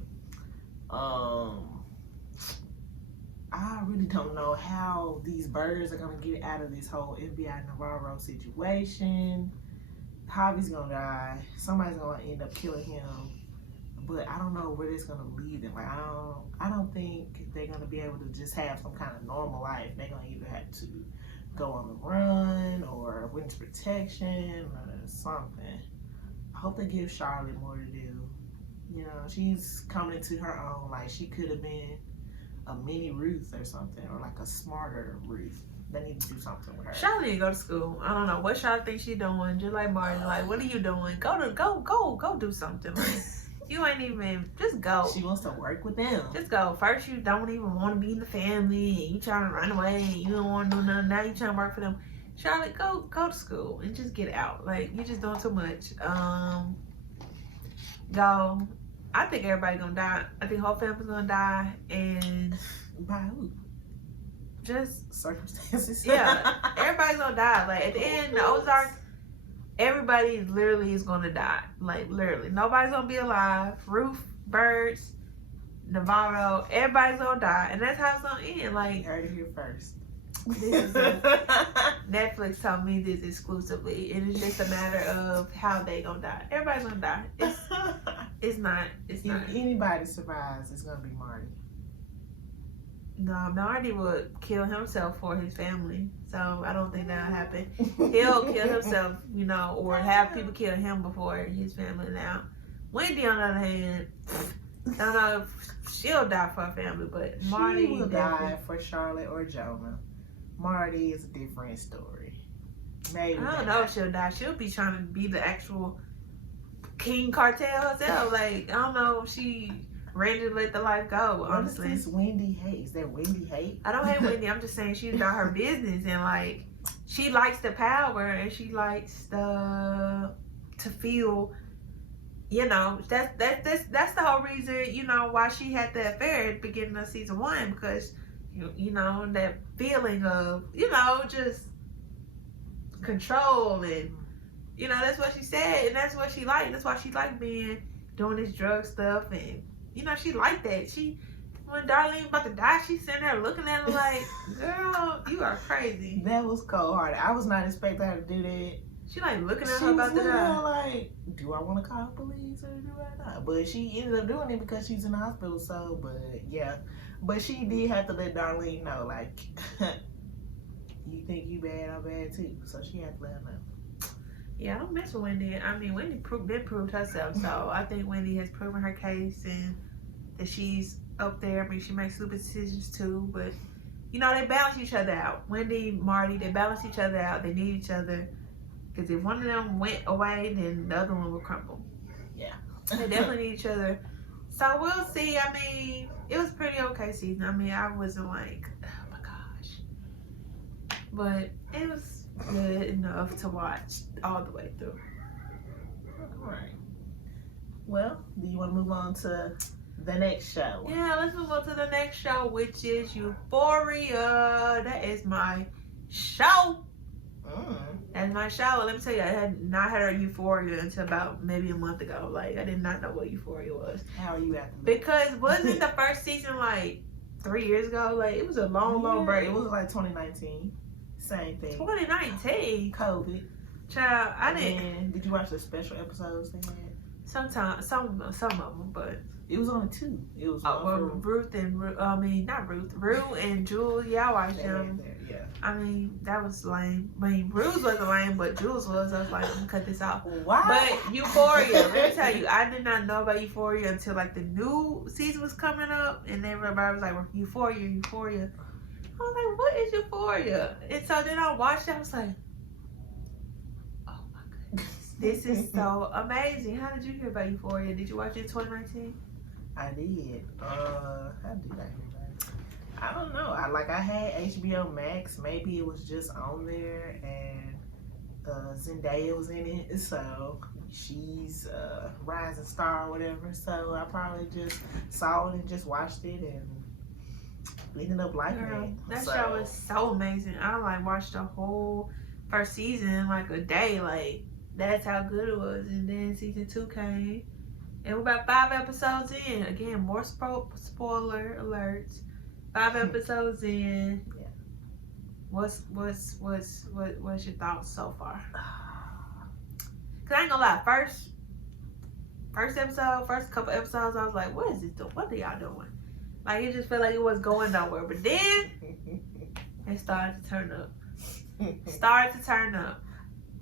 I really don't know how these birds are gonna get out of this whole FBI Navarro situation. Javi's gonna die. Somebody's gonna end up killing him, but I don't know where it's gonna lead them. Like, I don't think they're gonna be able to just have some kind of normal life. They're gonna either have to go on the run or witness protection or something. I hope they give Charlotte more to do. You know, she's coming into her own. Like, she could have been a mini Ruth or something, or like a smarter Ruth. They need to do something with her. Charlotte need to go to school. I don't know what Charlotte thinks she's doing. Just like Martin, like, what are you doing? Go do something. Like, you ain't even, just go. She wants to work with them. Just go. First, you don't even want to be in the family, and you trying to run away, and you don't want to do nothing. Now you trying to work for them. Charlotte, go to school and just get out. Like, you're just doing too much. Go. I think everybody gonna die. I think whole family's gonna die, and by who? Just circumstances. Yeah, everybody's gonna die. Like, at the end, the Ozark, everybody literally is gonna die. Like, literally, nobody's gonna be alive. Ruth, Birds, Navarro, everybody's gonna die, and that's how it's gonna end. Like, you heard it here first. This is Netflix told me this exclusively, and it's just a matter of how they gonna die. Everybody's gonna die. It's not. If anybody survives, it's gonna be Marty. No, Marty would kill himself for his family, so I don't think that'll happen. He'll kill himself, you know, or have people kill him before his family. Now, Wendy, on the other hand, I don't know if she'll die for her family, but Marty She will definitely. die for Charlotte or Jonah. Marty is a different story. Maybe. I don't know if she'll die. She'll be trying to be the actual King Cartel herself. Like, I don't know if she ready to let the life go, honestly. What is this Wendy hate? Is that Wendy hate? I don't hate Wendy. I'm just saying she's about her business, and like she likes the power and she likes to feel. You know, that's the whole reason, you know, why she had the affair at the beginning of season 1, because you know, that feeling of, you know, just control, and you know, that's what she said, and that's what she liked. That's why she liked doing this drug stuff, and you know, she liked that. When Darlene about to die, she's sitting there looking at her like, girl, you are crazy. That was cold hearted. I was not expecting her to do that. She like looking at her about to die. Like, do I want to call police or do I not? But she ended up doing it because she's in the hospital. So, but yeah, but she did have to let Darlene know, like, you think you bad, I'm bad too. So she had to let her know. Yeah, I don't mess with Wendy. I mean, Wendy proved herself. So I think Wendy has proven her case and that she's up there. I mean, she makes stupid decisions too, but you know, they balance each other out. Wendy, Marty, they balance each other out. They need each other. Because if one of them went away, then the other one would crumble. Yeah. They definitely need each other. So we'll see. I mean, it was pretty okay season. I mean, I wasn't like, oh my gosh. But it was good enough to watch all the way through. All right. Well, do you want to move on to the next show? Yeah, let's move on to the next show, which is Euphoria. That is my show. That's my show. Let me tell you, I had not heard of Euphoria until about maybe a month ago. Like, I did not know what Euphoria was. How are you at? Because wasn't the first season like 3 years ago? Like, it was a long break. It was like 2019. Same thing. 2019. COVID. Child, I didn't. And did you watch the special episodes they had? Sometimes, some of them, but it was only 2. It was Ruth and not Ruth, Ruth and Jules. Yeah, I watched them. Yeah. I mean, that was lame. I mean, Ruth wasn't lame, but Jules was. I was like, I'm gonna cut this off. Why? But Euphoria, let me tell you, I did not know about Euphoria until like the new season was coming up, and everybody was like, Euphoria. I was like, what is Euphoria? And so then I watched it. I was like, oh my goodness, this is so amazing. How did you hear about Euphoria? Did you watch it in 2019? I did. How did I hear about it? I don't know. I had HBO Max. Maybe it was just on there, and Zendaya was in it, so she's a rising star or whatever. So I probably just saw it and just watched it and ended up liking it. That show is so amazing. I like watched the whole first season in like a day. Like, that's how good it was. And then season 2 came, and we're about 5 episodes in. Again, more spoiler alerts. 5 episodes in. Yeah. What's your thoughts so far? Cause I ain't gonna lie, first episode, first couple episodes, I was like, what is this doing? What are y'all doing? Like, it just felt like it was going nowhere. But then it started to turn up.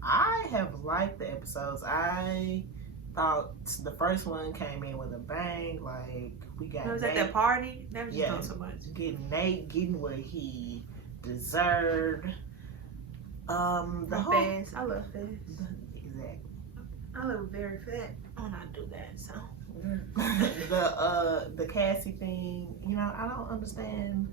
I have liked the episodes. I thought the first one came in with a bang. Like, we got It was Nate, at that party. That was just doing so much. getting Nate getting what he deserved. The whole Fast. I love fast. exactly. I look very fat when I do that. So the Cassie thing, you know, I don't understand.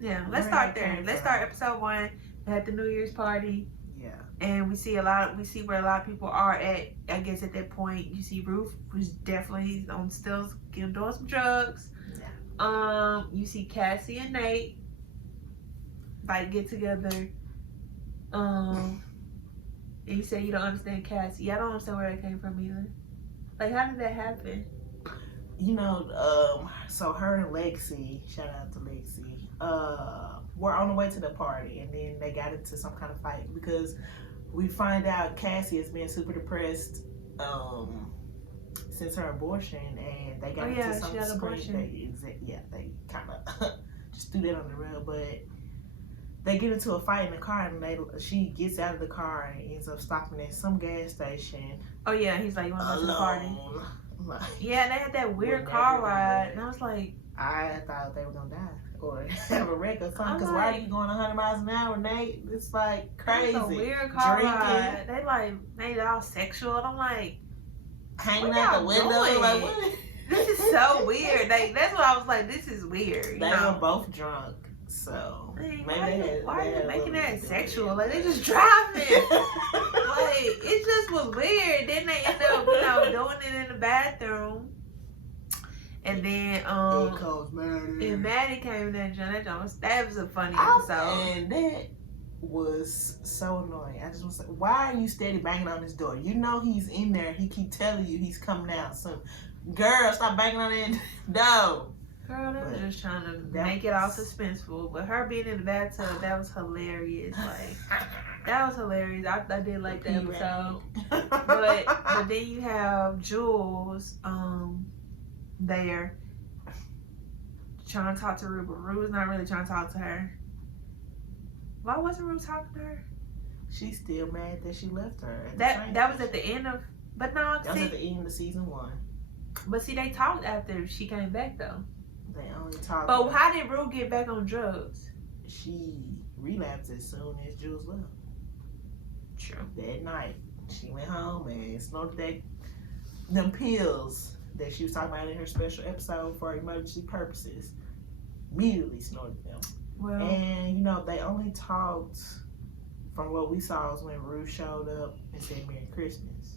yeah, let's start there. Let's start episode 1. We had the New Year's party. Yeah. And we see where a lot of people are at. I guess at that point, you see Ruth, who's definitely on still doing some drugs. Yeah. You see Cassie and Nate like get together. And you say you don't understand Cassie. Yeah, I don't understand where that came from either. Like, how did that happen? You know, so her and Lexi, shout out to Lexi, were on the way to the party, and then they got into some kind of fight because we find out Cassie has been super depressed since her abortion, and they got into some screen. They kind of just threw that on the rug, but they get into a fight in the car, and she gets out of the car and ends up stopping at some gas station. Oh yeah, he's like, you want to go to the party? Like, Yeah, they had that weird car ride, and I was like, I thought they were gonna die or have a wreck or something. Because I'm why are like- you going 100 miles an hour, Nate? It's like crazy. It's a weird car Drinking, ride. They like made it all sexual, and I'm like, hanging what out the y'all window. doing? Like, what? this is so weird. That's what I was like, this is weird. You They know? were both drunk, so Like, maybe why are they you had making a little that bit to do sexual? with Like they it, just but- driving. Like it just was weird. Then they ended up, doing it in the bathroom. And then and Maddie came in there, John. That was a funny episode. And that was so annoying. I just was like, why are you steady banging on this door? You know he's in there. He keep telling you he's coming out soon. Girl, stop banging on that door. Girl, they were But just trying to that make it all was- suspenseful. But her being in the bathtub, that was hilarious. Like that was hilarious. I did like that episode. But then you have Jules there trying to talk to Ruth, but Ruth was not really trying to talk to her. Why wasn't Ruth talking to her? She's still mad that she left her. That was at the end of, but no, That was at the end of season 1. but see, they talked after she came back though. They only talked. But how did Ruth get back on drugs? She relapsed as soon as Jules left. True. That night, she went home and snorted them pills that she was talking about in her special episode for emergency purposes. Immediately snorted them. Well, And, they only talked, from what we saw, was when Ruth showed up and said Merry Christmas.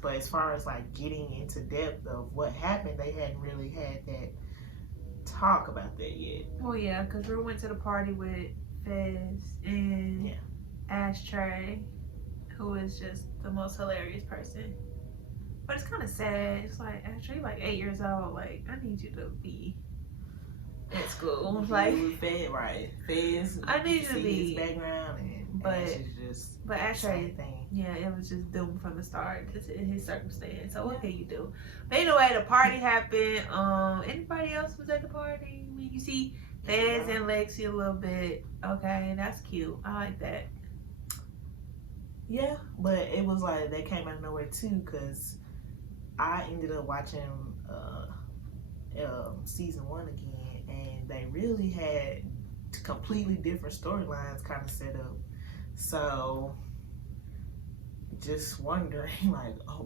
But as far as, getting into depth of what happened, they hadn't really had that talk about that yet. well, yeah, because Ruth went to the party with Fez and Yeah. Ashtray, who is just the most hilarious person. But it's kind of sad. It's like, Ashtray, 8 years old. Like, I need you to be at school. Like, Fez, right? Fez, I need you to see be. his background, and But- Ash is just But Ashtray, same thing. yeah, it was just doomed from the start because in his circumstance. So what can you do? But anyway, the party happened. Anybody else was at the party? I mean, you see Fez and Lexi a little bit. Okay, that's cute. I like that. Yeah, but it was like they came out of nowhere too, because I ended up watching season 1 again, and they really had completely different storylines kind of set up. So just wondering,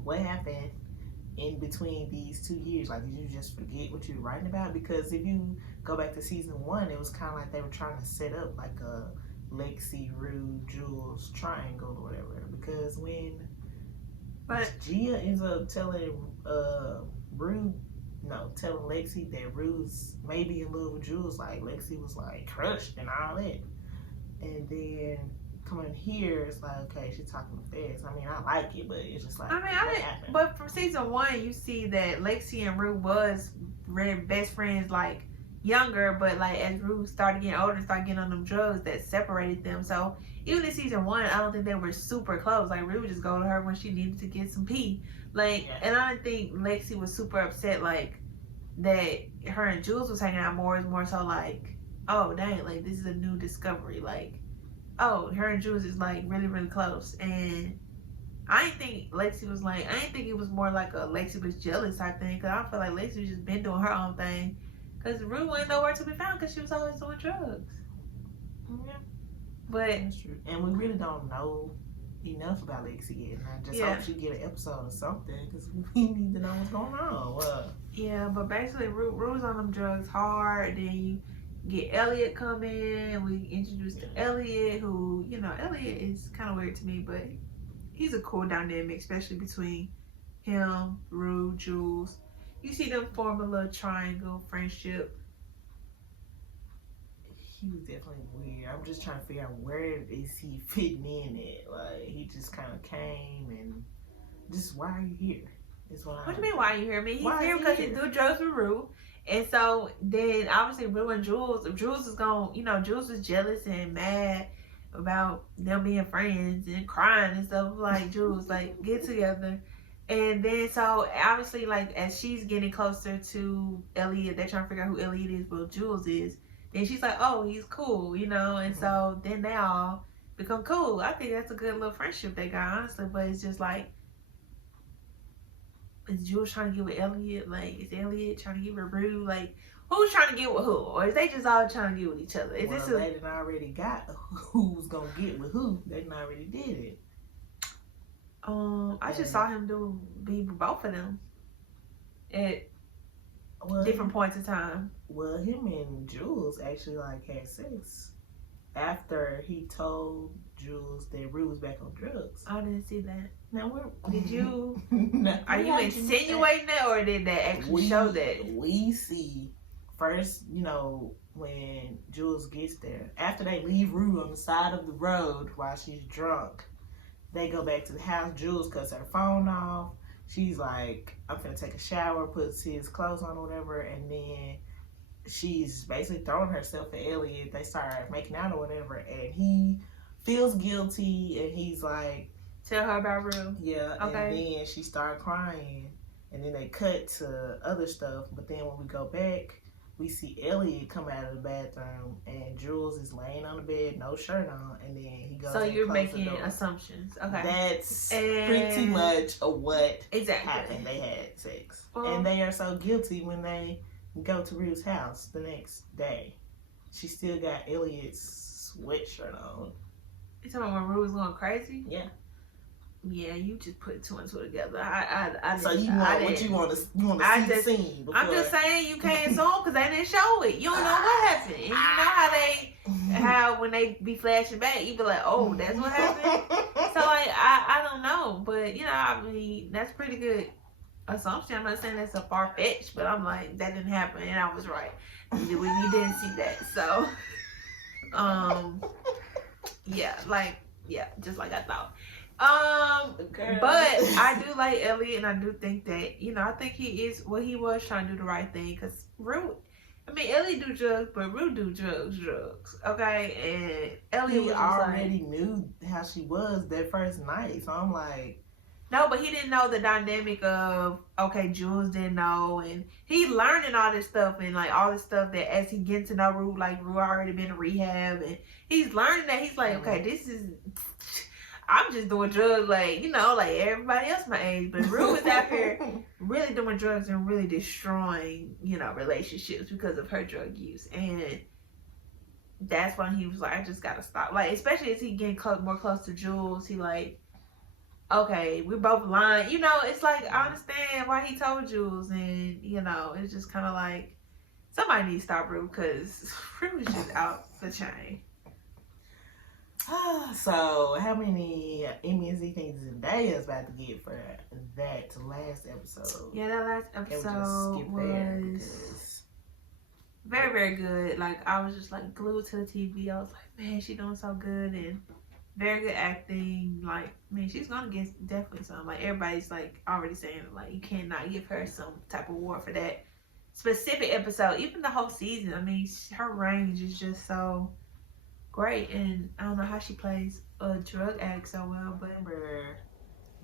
what happened in between these 2 years? Did you just forget what you were writing about? Because if you go back to season 1, it was kind of like they were trying to set up a Lexi, Ruth, Jules triangle or whatever. Because when Gia ends up telling telling Lexi that Ruth's maybe in love with Jules, Lexi was crushed and all that. And then coming here, it's okay, she's talking to Fez. I mean, I like it, but it's just I mean, what happened? but from season 1, you see that Lexi and Ruth was best friends, younger, but as Ruth started getting older and started getting on them drugs, that separated them. So even in season 1, I don't think they were super close. Ruth would just go to her when she needed to get some pee. And I don't think Lexi was super upset that her and Jules was hanging out more. It's more so oh dang, this is a new discovery. Oh, her and Jules is really, really close. And I didn't think Lexi was I didn't think it was more a Lexi was jealous type thing, because I feel like Lexi was just been doing her own thing. Because Ruth wasn't nowhere to be found because she was always doing drugs. Yeah, But that's true. And we really don't know enough about Lexi yet. And I just hope she get an episode or something, because we need to know what's going on. yeah, but basically Ruth's on them drugs hard. Then you get Elliot come in. We introduced Elliot, who, Elliot is kind of weird to me, but he's a cool dynamic, especially between him, Ruth, Jules. You see them form a little triangle friendship. He was definitely weird. I'm just trying to figure out where is he fitting in at. He just kind of came and just, why are you here? What do you mean, why are you here? I mean, he's Why is here he because he here? do drugs with Ruth. And so then obviously Ruth and Jules is going, Jules was jealous and mad about them being friends and crying and stuff. Jules, get together. And then so obviously as she's getting closer to Elliot, they're trying to figure out who Elliot is, well Jules is. Then she's oh, he's cool, and so then they all become cool. I think that's a good little friendship they got, honestly, but it's just is Jules trying to get with Elliot? Like, is Elliot trying to get with Rue? Like, who's trying to get with who? Or is they just all trying to get with each other? Is well, this they done already got who's gonna get with who. They done already did it. I just saw him be with both of them at different points in time. Well, him and Jules actually like had sex after he told Jules that Rue was back on drugs. I didn't see that. Now Did you? No, Are you insinuating that, or did they actually show that? We see first, when Jules gets there. After they leave Rue on the side of the road while she's drunk, they go back to the house. Jules cuts her phone off. She's like, I'm finna take a shower, puts his clothes on or whatever, and then she's basically throwing herself at Elliot. They start making out or whatever, and he feels guilty, and he's like, tell her about Rue. yeah, okay. And then she started crying, and then they cut to other stuff, but then when we go back, we see Elliot come out of the bathroom, and Jules is laying on the bed, no shirt on, and then he goes. So you're making the door. Assumptions, okay? That's pretty much what exactly happened. They had sex, well, and they are so guilty when they go to Ruth's house the next day. She still got Elliot's sweatshirt on. You talking about when Rue was going crazy? Yeah. Yeah, you just put two and two together. I So you want to see the scene before. I'm just saying you can't assume because they didn't show it. You don't know what happened. And you know how when they be flashing back, you be like, oh, that's what happened. So like I don't know, but I mean that's pretty good assumption. I'm not saying that's a far fetched, but I'm like that didn't happen, and I was right. We didn't see that, so just like I thought. Girl. But I do like Elliot, and I do think that I think he was trying to do the right thing, because Elliot do drugs, but Rue do drugs, okay? And Elliot he was already knew how she was that first night, so I'm like, no, but he didn't know the dynamic of, okay, Jules didn't know, and he learning all this stuff, and like all this stuff that as he gets to know Rue, like Rue already been in rehab, and he's learning that. He's like, okay, I'm just doing drugs like everybody else my age, but Rue is out here really doing drugs and really destroying, relationships because of her drug use. And that's when he was like, I just gotta stop. Like, especially as he getting more close to Jules, he like, okay, we're both lying. It's like, I understand why he told Jules, and it's just kind of like, somebody needs to stop Rue, because Rue is just out the chain. So, how many Emmys do you think Zendaya is about to get for that last episode? Yeah, that last episode was very, very good. Like, I was just like glued to the TV. I was like, man, she's doing so good, and very good acting. Like, man, she's gonna get definitely some. Like, everybody's like already saying like you cannot give her some type of award for that specific episode. Even the whole season. Her range is just so great, and I don't know how she plays a drug addict so well, but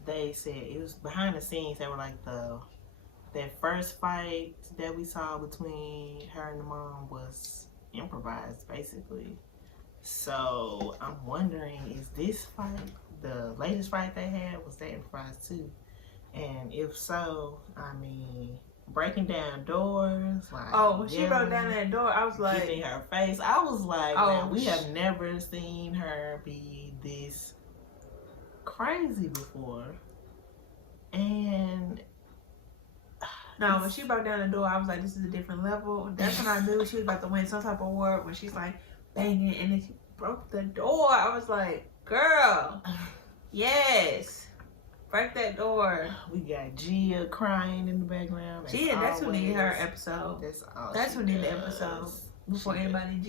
they said it was behind the scenes. They were like that first fight that we saw between her and the mom was improvised, basically. So I'm wondering, is this fight, the latest fight they had, was that improvised too? And if so, breaking down doors, like when she broke down that door, I was like, getting her face. I was like, man, we have never seen her be this crazy before. And no, when she broke down the door, I was like, this is a different level. That's when I knew she was about to win some type of award, when she's like banging and then she broke the door. I was like, girl, yes, break that door. We got Gia crying in the background. Gia, that's who needed her episode. That's who needed the episode. Before anybody,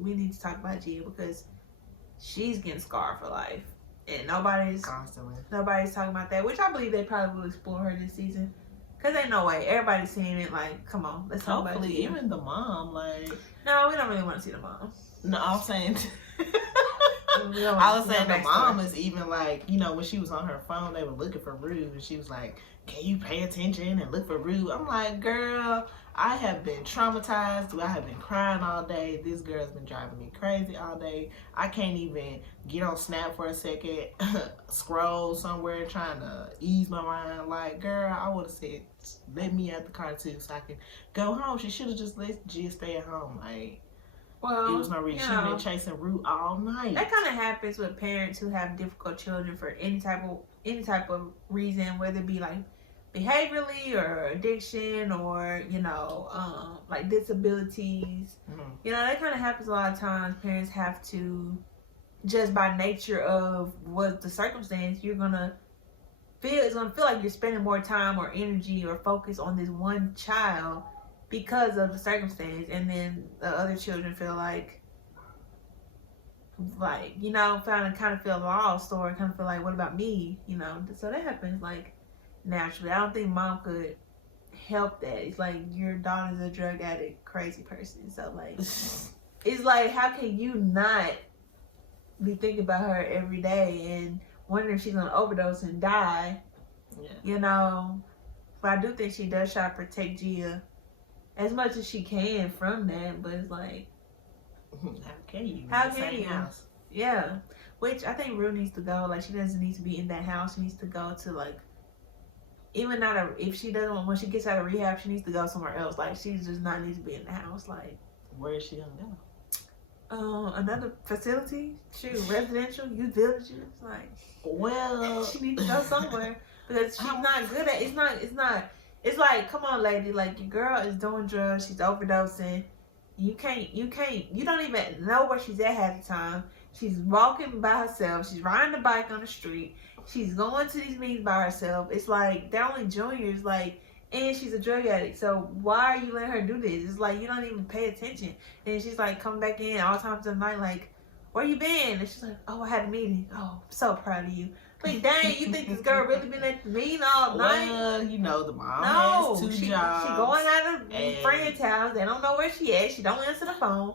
we need to talk about Gia, because she's getting scarred for life, and nobody's talking about that, which I believe they probably will explore her this season. Cause ain't no way everybody's seeing it. Like, come on, let's talk about Gia. Even the mom, like, no, we don't really want to see the mom. No, I'm saying. I was saying the mom is even like, when she was on her phone, they were looking for Ruth, and she was like, can you pay attention and look for Ruth? I'm like, girl, I have been traumatized. I have been crying all day. This girl's been driving me crazy all day. I can't even get on Snap for a second, scroll somewhere trying to ease my mind. Like, girl, I would have said, let me out the car too so I can go home. She should have just let Jill stay at home. Like, well, it was no reason. She been chasing Ruth all night. That kind of happens with parents who have difficult children for any type of reason, whether it be like behaviorally or addiction or like disabilities. That kind of happens a lot of times. Parents have to, just by nature of what the circumstance, it's gonna feel like you're spending more time or energy or focus on this one child because of the circumstance, and then the other children feel like kind of feel lost, or kind of feel like, what about me? So that happens like naturally. I don't think mom could help that. It's like your daughter's a drug addict, crazy person. So like, it's like, how can you not be thinking about her every day and wondering if she's gonna overdose and die? But I do think she does try to protect Gia as much as she can from that. But it's like, how can you? House? Yeah. Which I think Ruth needs to go. Like, she doesn't need to be in that house. She needs to go to like, even if she doesn't, when she gets out of rehab, she needs to go somewhere else. Like, she does not need to be in the house. Like, where is she gonna go? Another facility, residential, youth villages. Like, well, she needs to go somewhere because she's not good at. It's not. It's like, come on, lady. Like, your girl is doing drugs. She's overdosing. You don't even know where she's at half the time. She's walking by herself. She's riding the bike on the street. She's going to these meetings by herself. It's like, they're only juniors, like, and she's a drug addict. So why are you letting her do this? It's like, you don't even pay attention. And she's like, coming back in all times of the night, like, where you been? And she's like, oh, I had a meeting. Oh, I'm so proud of you. Like, dang, you think this girl really been at the meeting all night? Well, the mom has two jobs. She going out of friend's house. They don't know where she at. She don't answer the phone.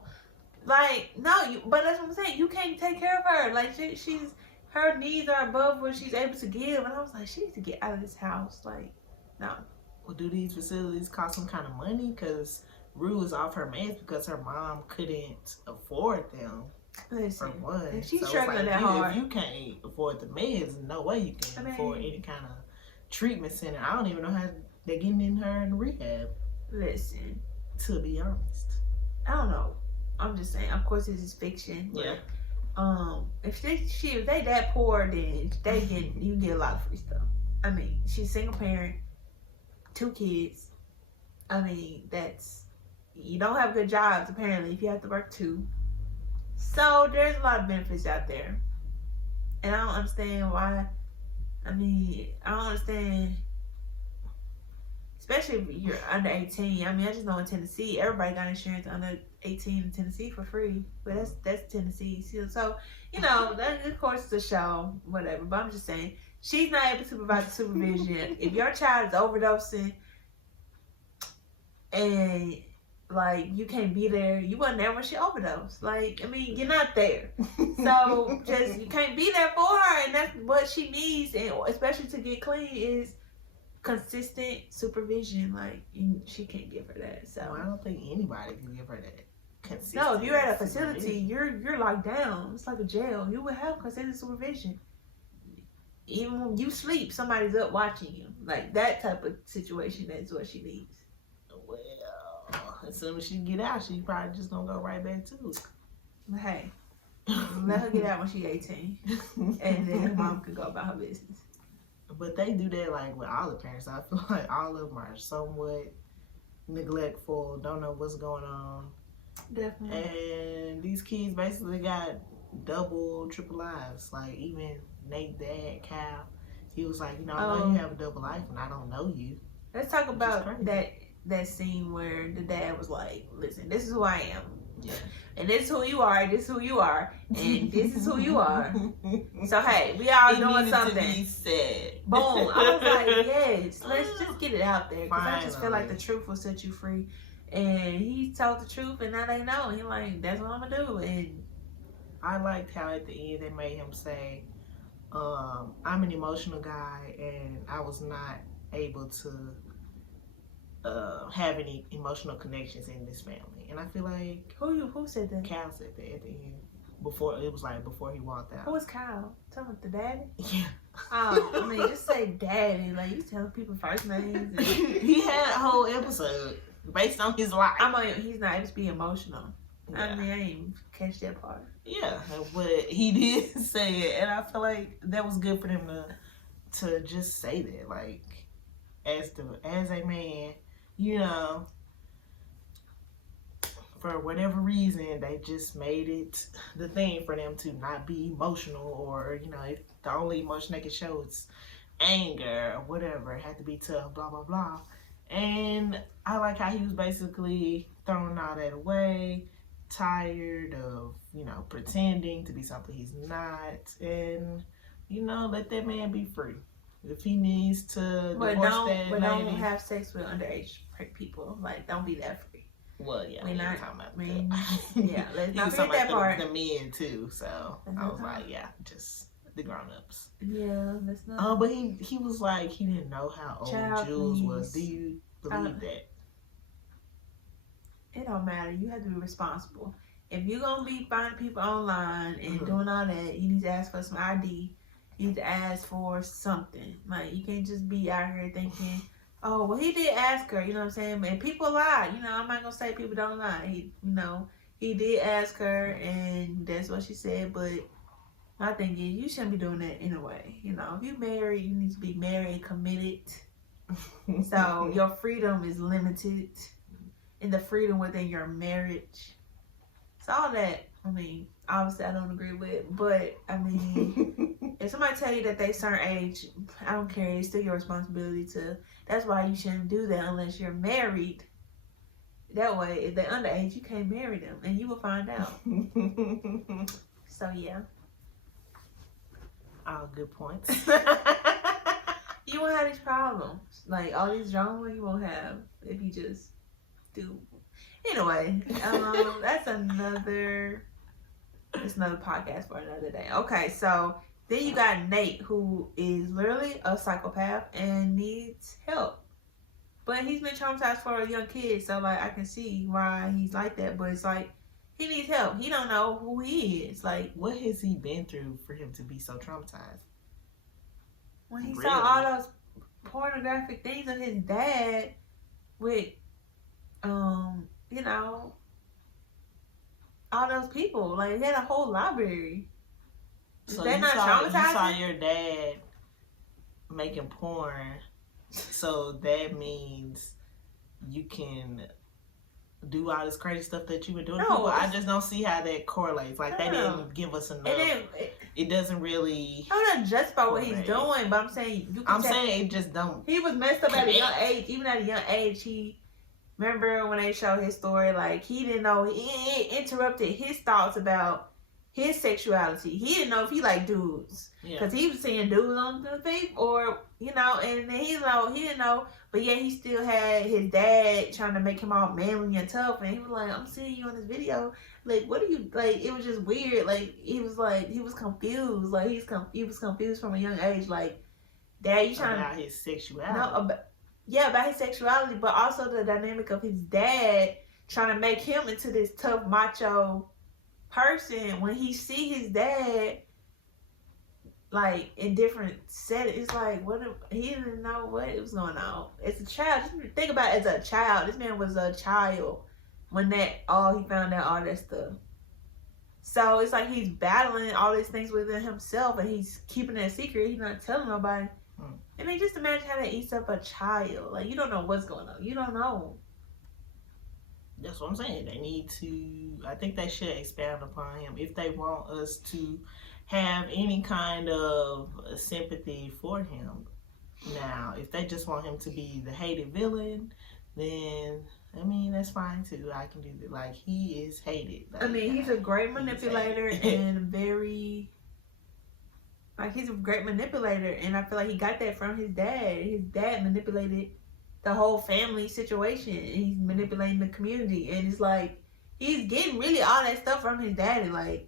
Like, no, but that's what I'm saying. You can't take care of her. Like, her needs are above what she's able to give. And I was like, she needs to get out of this house. Like, no. Well, do these facilities cost some kind of money? Because Ruth is off her meds because her mom couldn't afford them. Listen, for one. if she's so struggling that hard, if you can't afford the meds, no way you can afford any kind of treatment center. I don't even know how they're getting in her in rehab. Listen, to be honest, I don't know. I'm just saying. Of course, this is fiction. Yeah. If they that poor, then you get a lot of free stuff. I mean, she's single parent, 2 kids. I mean, you don't have good jobs apparently if you have to work 2. So there's a lot of benefits out there, and I don't understand why. I don't understand, especially if you're under 18. I just know in Tennessee, everybody got insurance under 18 in Tennessee for free, but that's Tennessee. So that of course is a show, whatever. But I'm just saying, she's not able to provide the supervision. If your child is overdosing and like, you can't be there. You wasn't there when she overdosed. Like, you're not there. So, you can't be there for her. And that's what she needs, and especially to get clean, is consistent supervision. Like, she can't give her that. So, I don't think anybody can give her that consistent. No, if you're at a facility, you're locked down. It's like a jail. You would have consistent supervision. Even when you sleep, somebody's up watching you. Like, that type of situation, that's what she needs. Well, as soon as she get out, she probably just gonna go right back to it. But hey, let her get out when she's 18, and then her mom can go about her business. But they do that like with all the parents. I feel like all of them are somewhat neglectful, don't know what's going on. Definitely. And these kids basically got double, triple lives. Like, even Nate's dad, Cal, he was like, I know you have a double life, and I don't know you. Let's talk about that scene where the dad was like, listen, this is who I am. Yeah. And this is who you are, this is who you are, and this is who you are. So, hey, we all doing something. To be said. Boom. I was like, yes, let's just get it out there. Because I just feel like the truth will set you free. And he told the truth, and now they know. And he's like, that's what I'm going to do. And I liked how at the end they made him say, I'm an emotional guy, and I was not able to have any emotional connections in this family. And I feel like Who said that? Cal said that at the end. Before he walked out. Who was Kyle? Tell me the daddy? Yeah. Oh, I mean, just say daddy. Like, you tell people first names. And... He had a whole episode based on his life. He's not able to be emotional. Yeah. I mean, I didn't catch that part. Yeah, but he did say it, and I feel like that was good for them to just say that, like, as a man, you know, for whatever reason, they just made it the thing for them to not be emotional, or, you know, if the only emotion they could show is anger or whatever, it had to be tough, blah, blah, blah. And I like how he was basically throwing all that away, tired of, you know, pretending to be something he's not, and, you know, let that man be free. If he needs to divorce that lady, don't have sex with underage people. Like, don't be that free. Well, yeah, we're not talking about yeah, let's not forget that part. The men too, so I was like, yeah, just the grown-ups. Yeah, that's not. But he was like, he didn't know how old Jules was. Do you believe that? It don't matter. You have to be responsible. If you're gonna be finding people online and doing all that, you need to ask for some ID. You need to ask for something. Like, you can't just be out here thinking, oh, well, he did ask her, you know what I'm saying? And people lie. You know, I'm not going to say people don't lie. He did ask her, and that's what she said. But my thing is, you shouldn't be doing that anyway. You know, if you're married, you need to be married and committed. So your freedom is limited in the freedom within your marriage. So all that, I mean, obviously I don't agree with, but I mean, if somebody tell you that they certain age, I don't care. It's still your responsibility to. That's why you shouldn't do that unless you're married. That way, if they're underage, you can't marry them, and you will find out. So yeah. All good points. You won't have these problems, like all these drama. You won't have if you just do. Anyway, that's another podcast for another day. Okay, so then you got Nate, who is literally a psychopath and needs help. But he's been traumatized for a young kid, so like I can see why he's like that. But it's like he needs help. He don't know who he is. Like, what has he been through for him to be so traumatized? When he saw all those pornographic things of his dad with, you know, all those people. Like, he had a whole library. So they're not traumatized? You saw your dad making porn, so that means you can do all this crazy stuff that you were doing. No, I just don't see how that correlates. Like, they didn't give us enough. It doesn't really. I'm not just about what he's doing, but I'm saying it just don't. He was messed up at a young age. Even at a young age, he. Remember when they showed his story? Like, he didn't know. He interrupted his thoughts about his sexuality. He didn't know if he liked dudes. Because he was seeing dudes on the feet, or, you know, and then he didn't know. But yeah, he still had his dad trying to make him all manly and tough. And he was like, I'm seeing you on this video. Like, what are you, like, it was just weird. Like, he was confused. Like, he was confused from a young age. Like, Dad, you trying about his sexuality. No, about his sexuality, but also the dynamic of his dad trying to make him into this tough, macho person. When he see his dad, like, in different settings, it's like, he didn't know what was going on. As a child, just think about it as a child. This man was a child when he found out all that stuff. So it's like he's battling all these things within himself, and he's keeping it a secret. He's not telling nobody. I mean, just imagine how that eats up a child. Like, you don't know what's going on. You don't know. That's what I'm saying. They need to, I think they should expand upon him if they want us to have any kind of sympathy for him. Now, if they just want him to be the hated villain, then, I mean, that's fine too. I can do that. Like, he is hated. Like, I mean, he's a great manipulator and very... Like, he's a great manipulator, and I feel like he got that from his dad. His dad manipulated the whole family situation, and he's manipulating the community. And it's like, he's getting really all that stuff from his daddy. Like,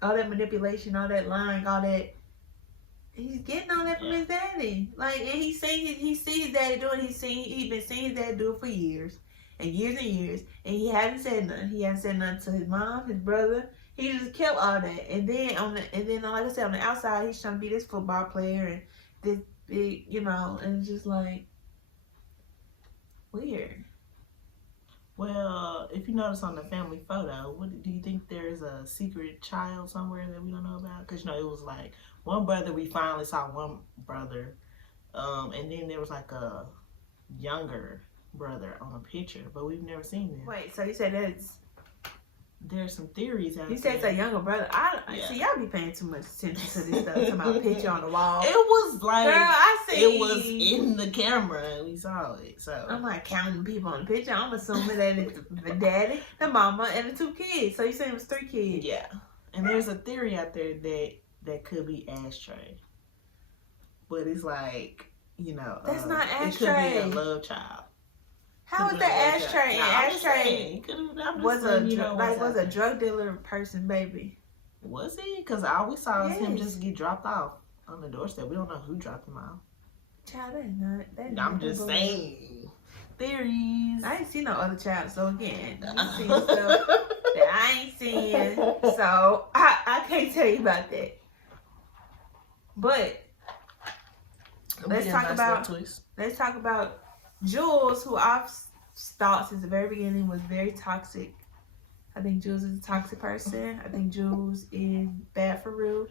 all that manipulation, all that lying, all that He's getting on that from his daddy. Like, and he sees his daddy do it. He been seeing his dad do it for years and years, and he hadn't said nothing. He hadn't said nothing to his mom, his brother. He just kept all that. And then like I said, on the outside, he's trying to be this football player and this big, and it's just like weird. Well, if you notice on the family photo, do you think there's a secret child somewhere that we don't know about? Because, it was like one brother, we finally saw one brother, and then there was like a younger brother on a picture, but we've never seen them. Wait, so you said there's some theories out there. You said it's a younger brother. See, y'all be paying too much attention to this stuff. To my picture on the wall. It was like, girl, I see. It was in the camera and we saw it. So I'm not counting people on the picture. I'm assuming that it's the daddy, the mama, and the 2 kids. So you said it was 3 kids. Yeah. And there's a theory out there that could be Ashtray. But it's like, that's not Ashtray. It could be a love child. How is that Ashtray? And Ashtray was a drug dealer person, baby. Was he? Because all we saw was him just get dropped off on the doorstep. We don't know who dropped him off. Child, that is not. I'm just saying. Theories. I ain't seen no other child, so again, you seen stuff that I ain't seen, so I can't tell you about that. But let's talk about Jules, who I've thought since the very beginning was very toxic. I think Jules is a toxic person. I think Jules is bad for Ruth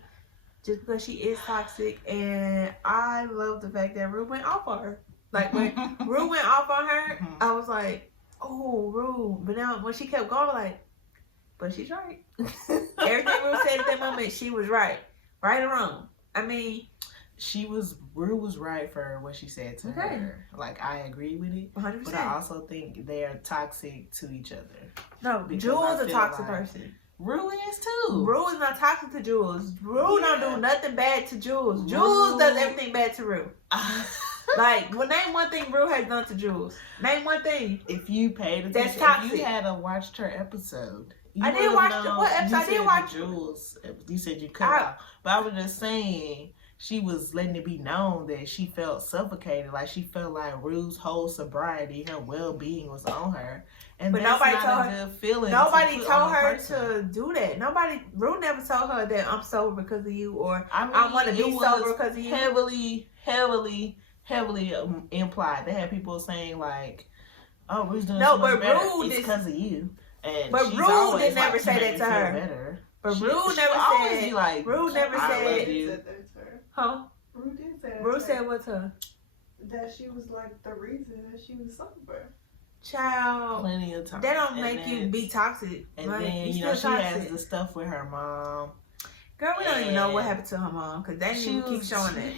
just because she is toxic. And I love the fact that Ruth went off on her. Like, when Ruth went off on her, I was like, oh, Ruth. But now when she kept going, like, but she's right. Everything Ruth said at that moment, she was right. Right or wrong. I mean, Ruth was right for what she said to her. Like, I agree with it. 100%. But I also think they are toxic to each other. No, Jules is a toxic person. Ruth is too. Ruth is not toxic to Jules. Ruth don't do nothing bad to Jules. Jules does everything bad to Ruth. Like, name one thing Ruth has done to Jules. Name one thing. If you paid attention, that's toxic. If you had watched her episode. I did watch what episode? I did watch Jules. You said you cut off. But I was just saying, she was letting it be known that she felt suffocated. Like, she felt like Ruth's whole sobriety, her well-being was on her. And but that's nobody not told a her. good feeling. Nobody told her to do that. Ruth never told her that I'm sober because of you, or I want to be sober because of you. Heavily implied. They had people saying like, "Oh, Ruth's doing no, so much but better. Ruth It's because of you." And but Ruth did never say that to her. Better. But Ruth never said. Like, Ruth never said. Huh? Ruth did say that. Ruth said what to her? That she was like the reason that she was sober. Child, plenty of time. That don't make you be toxic. And like, then she has the stuff with her mom. Girl, we don't even know what happened to her mom because they didn't even keep showing it.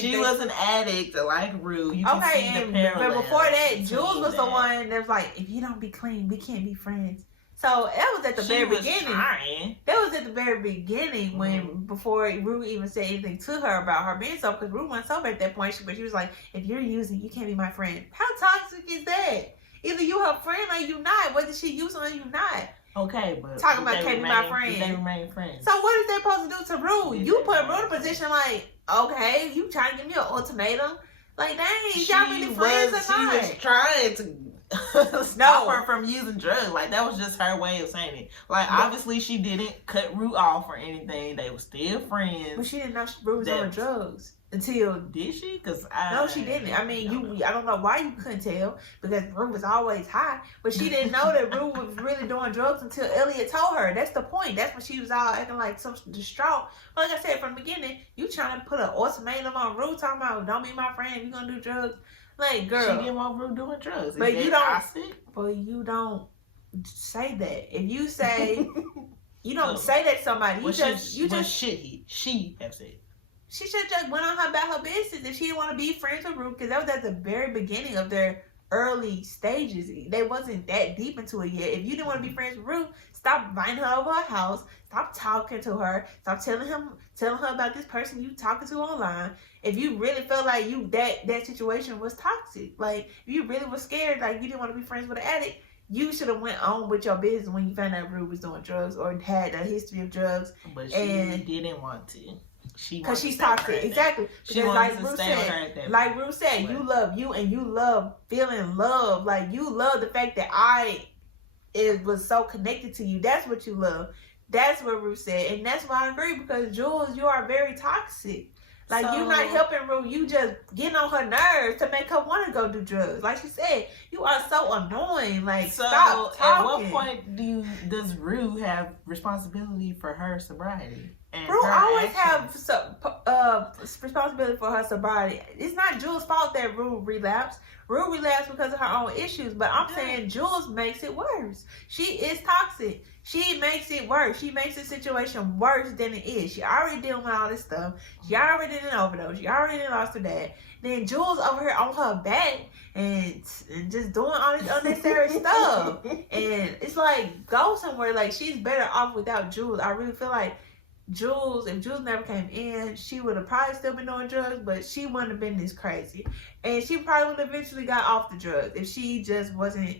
She was an addict like Ruth. But before that, Jules was the one that was like, if you don't be clean, we can't be friends. So that was at the very beginning. That was at the very beginning when before Ruth even said anything to her about her being sober, because Ruth wasn't sober at that point. But she was like, if you're using, you can't be my friend. How toxic is that? Either you her friend or you not. Whether she using or you not. Okay, but talking about can't be my friend. They remain friends. So what is they supposed to do to Ruth? You put Ruth in a position like, okay, you trying to give me an ultimatum? Like, dang, y'all really friends or not? She was trying to stop her from using drugs. Like, that was just her way of saying it. Like, obviously, she didn't cut Ruth off or anything. They were still friends. But she didn't know Ruth was on drugs until. Did she? No, she didn't. I mean, I don't know why you couldn't tell, because Ruth was always high. But she didn't know that Ruth was really doing drugs until Elliot told her. That's the point. That's when she was all acting like so distraught. But like I said from the beginning, you trying to put an ultimatum on Ruth, talking about don't be my friend, you gonna do drugs. Like, girl, she didn't want Ruth doing drugs. But you don't. But you don't say that. If you say you don't say that to somebody, she have said. She should just went on about her business if she didn't want to be friends with Ruth, because that was at the very beginning of their early stages. They wasn't that deep into it yet. If you didn't want to be friends with Ruth, stop inviting her over her house. Stop talking to her. Stop telling her about this person you talking to online. If you really felt like that situation was toxic, like if you really was scared, like you didn't want to be friends with an addict, you should have went on with your business when you found out Ruth was doing drugs or had a history of drugs. But she didn't want to. Because she's toxic. Exactly. She Because wants like to Ruth stay with said, her at that like Ruth said, point. you love you and you love feeling love. Like you love the fact that it was so connected to you. That's what you love. That's what Ruth said. And that's why I agree, because Jules, you are very toxic. Like, So- you're not helping Ruth. You just getting on her nerves to make her want to go do drugs. Like she said, you are so annoying. Like, So stop talking. at what point does Rue have responsibility for her sobriety? And Ruth her always actions? have responsibility for her sobriety. It's not Jules' fault that Ruth relapsed. Ruth relapsed because of her own issues, but I'm saying Jules makes it worse. She is toxic. She makes it worse. She makes the situation worse than it is. She already dealing with all this stuff. She already did an overdose. She already lost her dad. Then Jules over here on her back and just doing all this unnecessary stuff. And it's like, go somewhere. Like, she's better off without Jules. I really feel like Jules, if Jules never came in, she would have probably still been doing drugs, but she wouldn't have been this crazy. And she probably would have eventually got off the drugs if she just wasn't,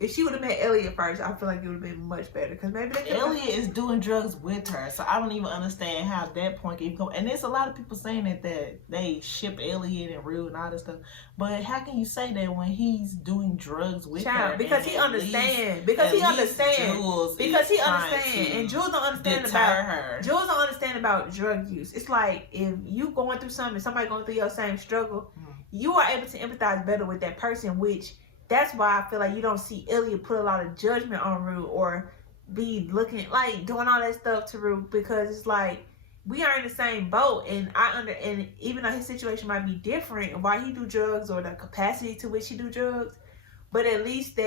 if she would have met Elliot first. I feel like it would have been much better, because maybe Elliot is doing drugs with her, so I don't even understand how that point can even come. And there's a lot of people saying that they ship Elliot and Rue and all this stuff, but how can you say that when he's doing drugs with her? Because he understands. Because he understands. Because he understands. And Jules don't understand about her. Jules don't understand about drug use. It's like, if you going through something, somebody going through your same struggle, you are able to empathize better with that person, which that's why I feel like you don't see Elliot put a lot of judgment on Rue or be looking like doing all that stuff to Rue, because it's like, we are in the same boat, and and even though his situation might be different, why he do drugs or the capacity to which he do drugs, but at least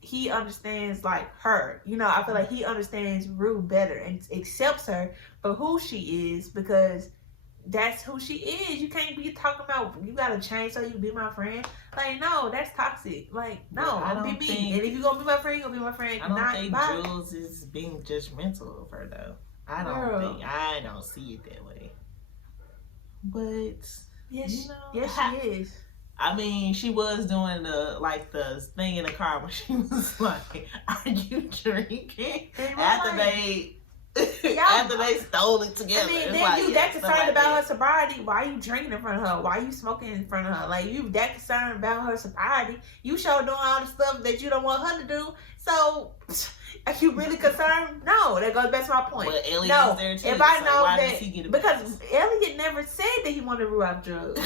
he understands like her. I feel like he understands Rue better and accepts her for who she is, because that's who she is. You can't be talking about you gotta change so you can be my friend. Like, no, that's toxic. Like, no, I don't be me. think- And if you gonna be my friend, you're gonna be my friend. I don't Not think bye. Jules is being judgmental of her though. I don't see it that way. But Yes, yes, she is. I mean, she was doing the thing in the car when she was like, "Are you drinking?" And After they stole it together. I mean, It's then like, you that concerned about her sobriety. Why you drinking in front of her? Why you smoking in front of her? Like, you that concerned about her sobriety. You sure doing all the stuff that you don't want her to do. So, are you really concerned? No, that goes back to my point. But Elliot No, was there too, if I so know why that, does he get a because pass? Elliot never said that he wanted to rule out drugs.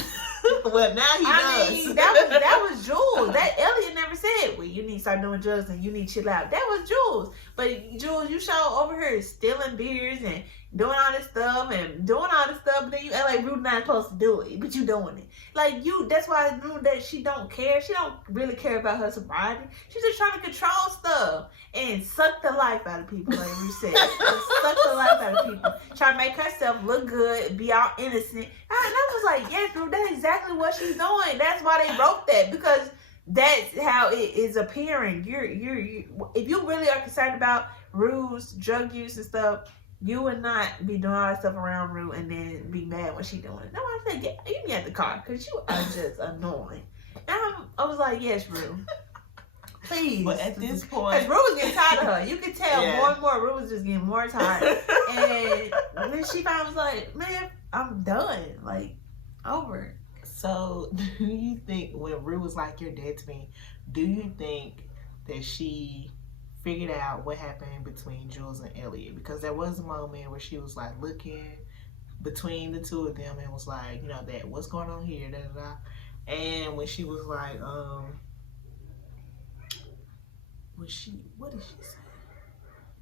Well, now he I does. mean, that was Jules. That Elliot never said, well, you need to start doing drugs and you need to chill out. That was Jules. But Jules, you show over here stealing beers and doing all this stuff, but then you act like Ruth not supposed to do it, but you doing it. Like, that's why I knew that she don't care. She don't really care about her sobriety. She's just trying to control stuff and suck the life out of people, like Ruth said. Suck the life out of people. Try to make herself look good, be all innocent. And I was like, yes, Ruth, that's exactly what she's doing. That's why they wrote that, because that's how it is appearing. You if you really are concerned about Ruth's drug use and stuff, you would not be doing all that stuff around Ruth and then be mad when she doing it. No, I said, you get out the car, because you are just annoying. And I was like, yes, Ruth. Please. But at this point, because Ruth was getting tired of her. You could tell more and more Ruth was just getting more tired. And then she finally was like, man, I'm done. Like, over it. so do you think when Rue was like, you're dead to me, do you think that she figured out what happened between Jules and Elliot? Because there was a moment where she was like looking between the two of them and was like, that what's going on here, da da da. And when she was like, what did she say?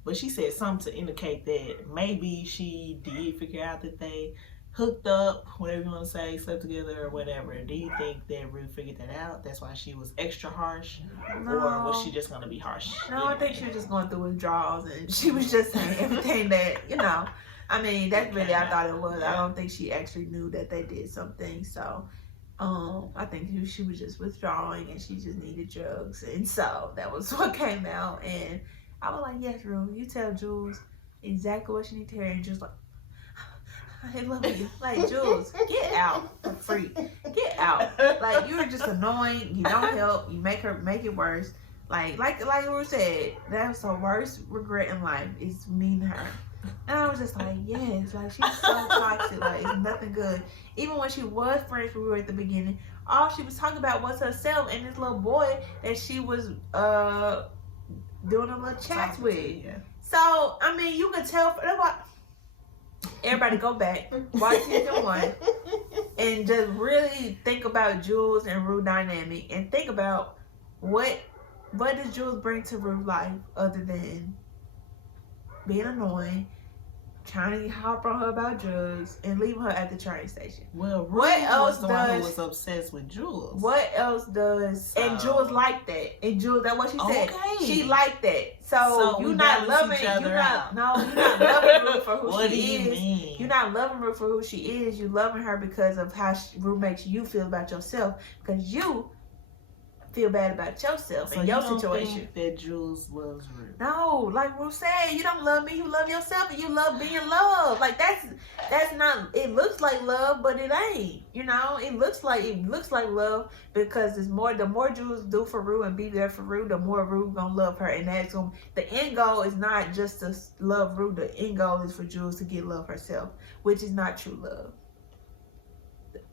But she said something to indicate that maybe she did figure out that they hooked up, whatever you want to say, slept together or whatever. Do you think that Ruth figured that out? That's why she was extra harsh? No. Or was she just going to be harsh? No, I think she was just going through withdrawals, and she was just saying everything that, I mean, that's really I thought it was. I don't think she actually knew that they did something. So, I think she was just withdrawing, and she just needed drugs. And so that was what came out. And I was like, yes, Ruth, you tell Jules exactly what she needs to hear. And just like, I love you. Like, Jules, get out for free. Get out. Like, you're just annoying. You don't help. You make it worse. Like Ruth said, that's her worst regret in life is meeting her. And I was just like, yes, like she's so toxic, like it's nothing good. Even when she was friends with Ruth at the beginning, all she was talking about was herself and this little boy that she was doing a little chats with. Yeah. So I mean, you could tell. Everybody go back, watch season 1, and just really think about Jules and Ruth dynamic, and think about what does Jules bring to Ruth's life other than being annoying, trying to hop on her about drugs, and leaving her at the train station. Well, Ruth What else was the one who does- was obsessed with Jules. What else does? And So- Jules liked that. And Jules, that's what she said. Okay. She liked that. So So you we not balance loving. each You other not out. no. You not loving Ruth for who What do she you is. mean? You're not loving Ruth for who she is. You loving her because of how Ruth makes you feel about yourself. Because you feel bad about yourself So and your you don't situation. think that Jules loves Ruth? No, like Ruth said, you don't love me. You love yourself, and you love being loved. Like that's not. It looks like love, but it ain't. You know, it looks like love because it's more. The more Jules do for Ruth and be there for Ruth, the more Ruth gonna love her, and that's gonna. The end goal is not just to love Ruth. The end goal is for Jules to get love herself, which is not true love.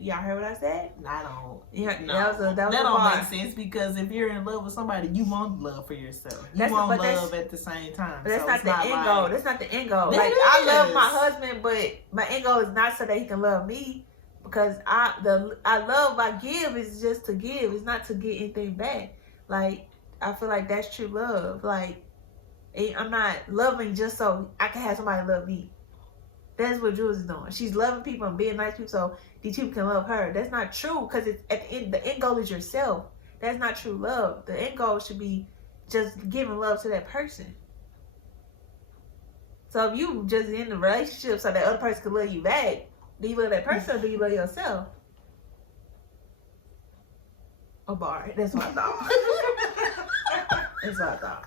Y'all heard what I said? I don't. Yeah, No, that was a that don't bar. make sense because if you're in love with somebody, you want love for yourself. You That's- want but that's- love at the same time. But that's So not it's the end like- goal. That's not the end goal. That Like I love my is. husband, but my end goal is not so that he can love me. Because I love I give is just to give. It's not to get anything back. Like I feel like that's true love. Like I'm not loving just so I can have somebody love me. That's what Jules is doing. She's loving people and being nice to people so these people can love her. That's not true because it's at the end goal is yourself. That's not true love. The end goal should be just giving love to that person. So if you just in the relationship so that other person can love you back, do you love that person or do you love yourself? A bar. That's what I thought. That's what I thought.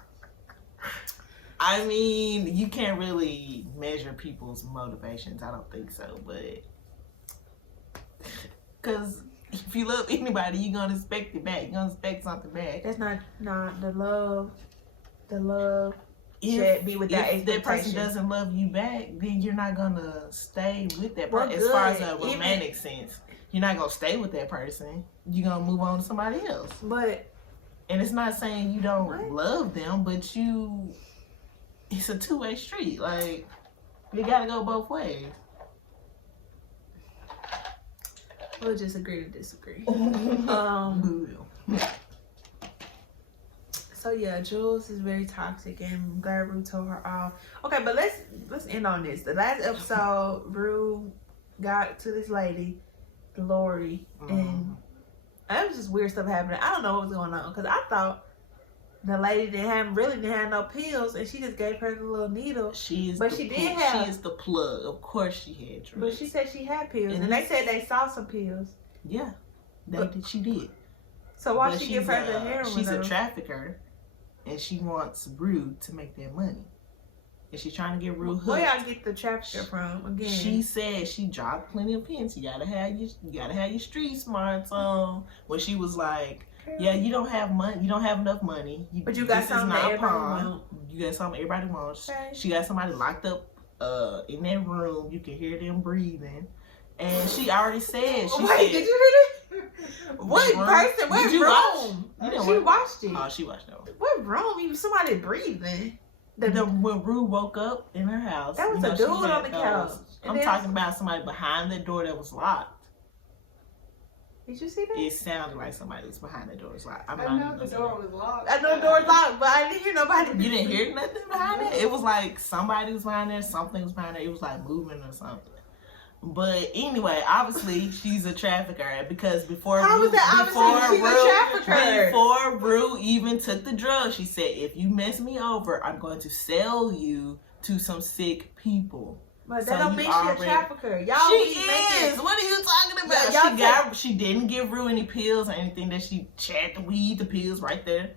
I mean, you can't really measure people's motivations. I don't think so, but because if you love anybody, you're gonna expect it back. You're gonna expect something back. That's not the love. The love If, should be without if that person expectation. doesn't love you back, then you're not gonna stay with that Well, person. As far as a good. romantic sense, you're not gonna stay with that person. You're gonna move on to somebody else. But And it's not saying you don't What? love them, but it's a two-way street. Like, you gotta go both ways. we'll just agree to disagree. Boo. So yeah, Jules is very toxic, and I'm glad Rue told her off. Okay, but let's end on this. The last episode, Rue got to this lady, Lori, and it was just weird stuff happening. I don't know what was going on because I thought the lady didn't have no pills, and she just gave her the little needle. She is But the she did plug. have- She is the plug. Of course she had drugs. But she said she had pills, And and they this- said they saw some pills. Yeah, But- she did. So why But she give her the heroin? she's a though? trafficker, and she wants Rue to make that money. And she's trying to get Rue hooked. Where y'all get the trafficker from again? She said she dropped plenty of hints. You gotta have your street smarts on. When she was like, "Yeah, you don't have money. You don't have enough money. But you got this is something not that everybody pawn. want." You got something everybody wants." Okay. She got somebody locked up in that room. You can hear them breathing. And she already said. She Wait, said, did you hear that? What room? person? What Did you watch? room? You didn't She watch? watched it. Oh, she watched that. What room? You somebody breathing. When Rue woke up in her house, That was a she dude had on the couch. And I'm then- talking about somebody behind the door that was locked. Did you see that? It sounded like somebody was behind the door. It was like, I'm I not know even the gonna door was locked. I know the door's locked, but I didn't hear nobody. You didn't hear nothing behind it? It was like somebody was behind there, something was behind there. It was like moving or something. But anyway, obviously she's a trafficker because before How was that? Obviously, she's a trafficker. before Rue even took the drug, she said, "If you mess me over, I'm going to sell you to some sick people." But So that don't you mean she a already- trafficker. Y'all She be making- is. What are you talking about? Yeah, y'all She didn't give Rue any pills or anything. That she had the weed, the pills right there.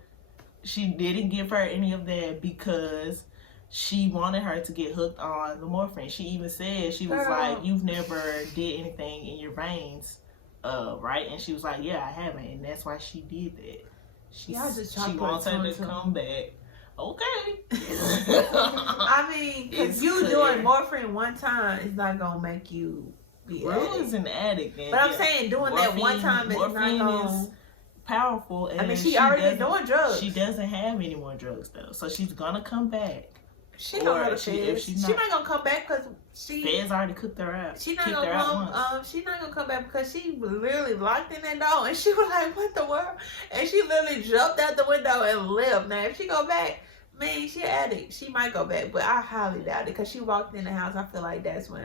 She didn't give her any of that because she wanted her to get hooked on the morphine. She even said, she was Girl. like, "You've never did anything in your veins, right?" And she was like, "Yeah, I haven't," and that's why she did that. Y'all just She chopped wants up her to two and two. come back. Okay. I mean, because It's you clear. doing morphine one time is not gonna make you be Ruth is an addict. But I'm saying doing that one time is not gonna... powerful. And I mean, she already been doing drugs. She doesn't have any more drugs though, so she's gonna come back. She don't know the feds. If She's not gonna come back because feds already cooked her out. She's not gonna come. She's not gonna come back because she literally locked in that door and she was like, "What the world?" And she literally jumped out the window and left. Now, if she go back, man, she addict. She might go back, but I highly doubt it because she walked in the house. I feel like that's when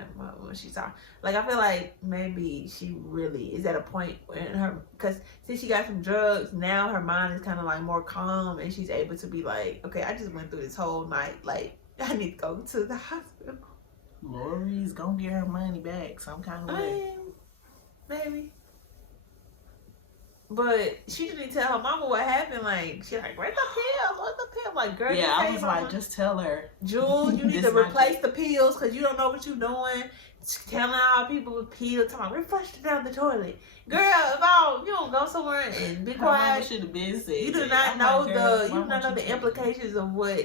she saw. Like, I feel like maybe she really is at a point in her, because since she got some drugs, now her mind is kind of like more calm and she's able to be like, okay, I just went through this whole night. Like, I need to go to the hospital. Lori's gonna get her money back some kind of way. Maybe. But she didn't tell her mama what happened. Like, she like, where's the pills? Where's the pills? Like, girl, yeah, I was like, just tell her. Jules, you need to replace the pills because you don't know what you're doing. Telling all people with pills, talking, we're flushing down the toilet. Girl, if you don't go somewhere and be quiet. Should have been said. You do not know the implications of what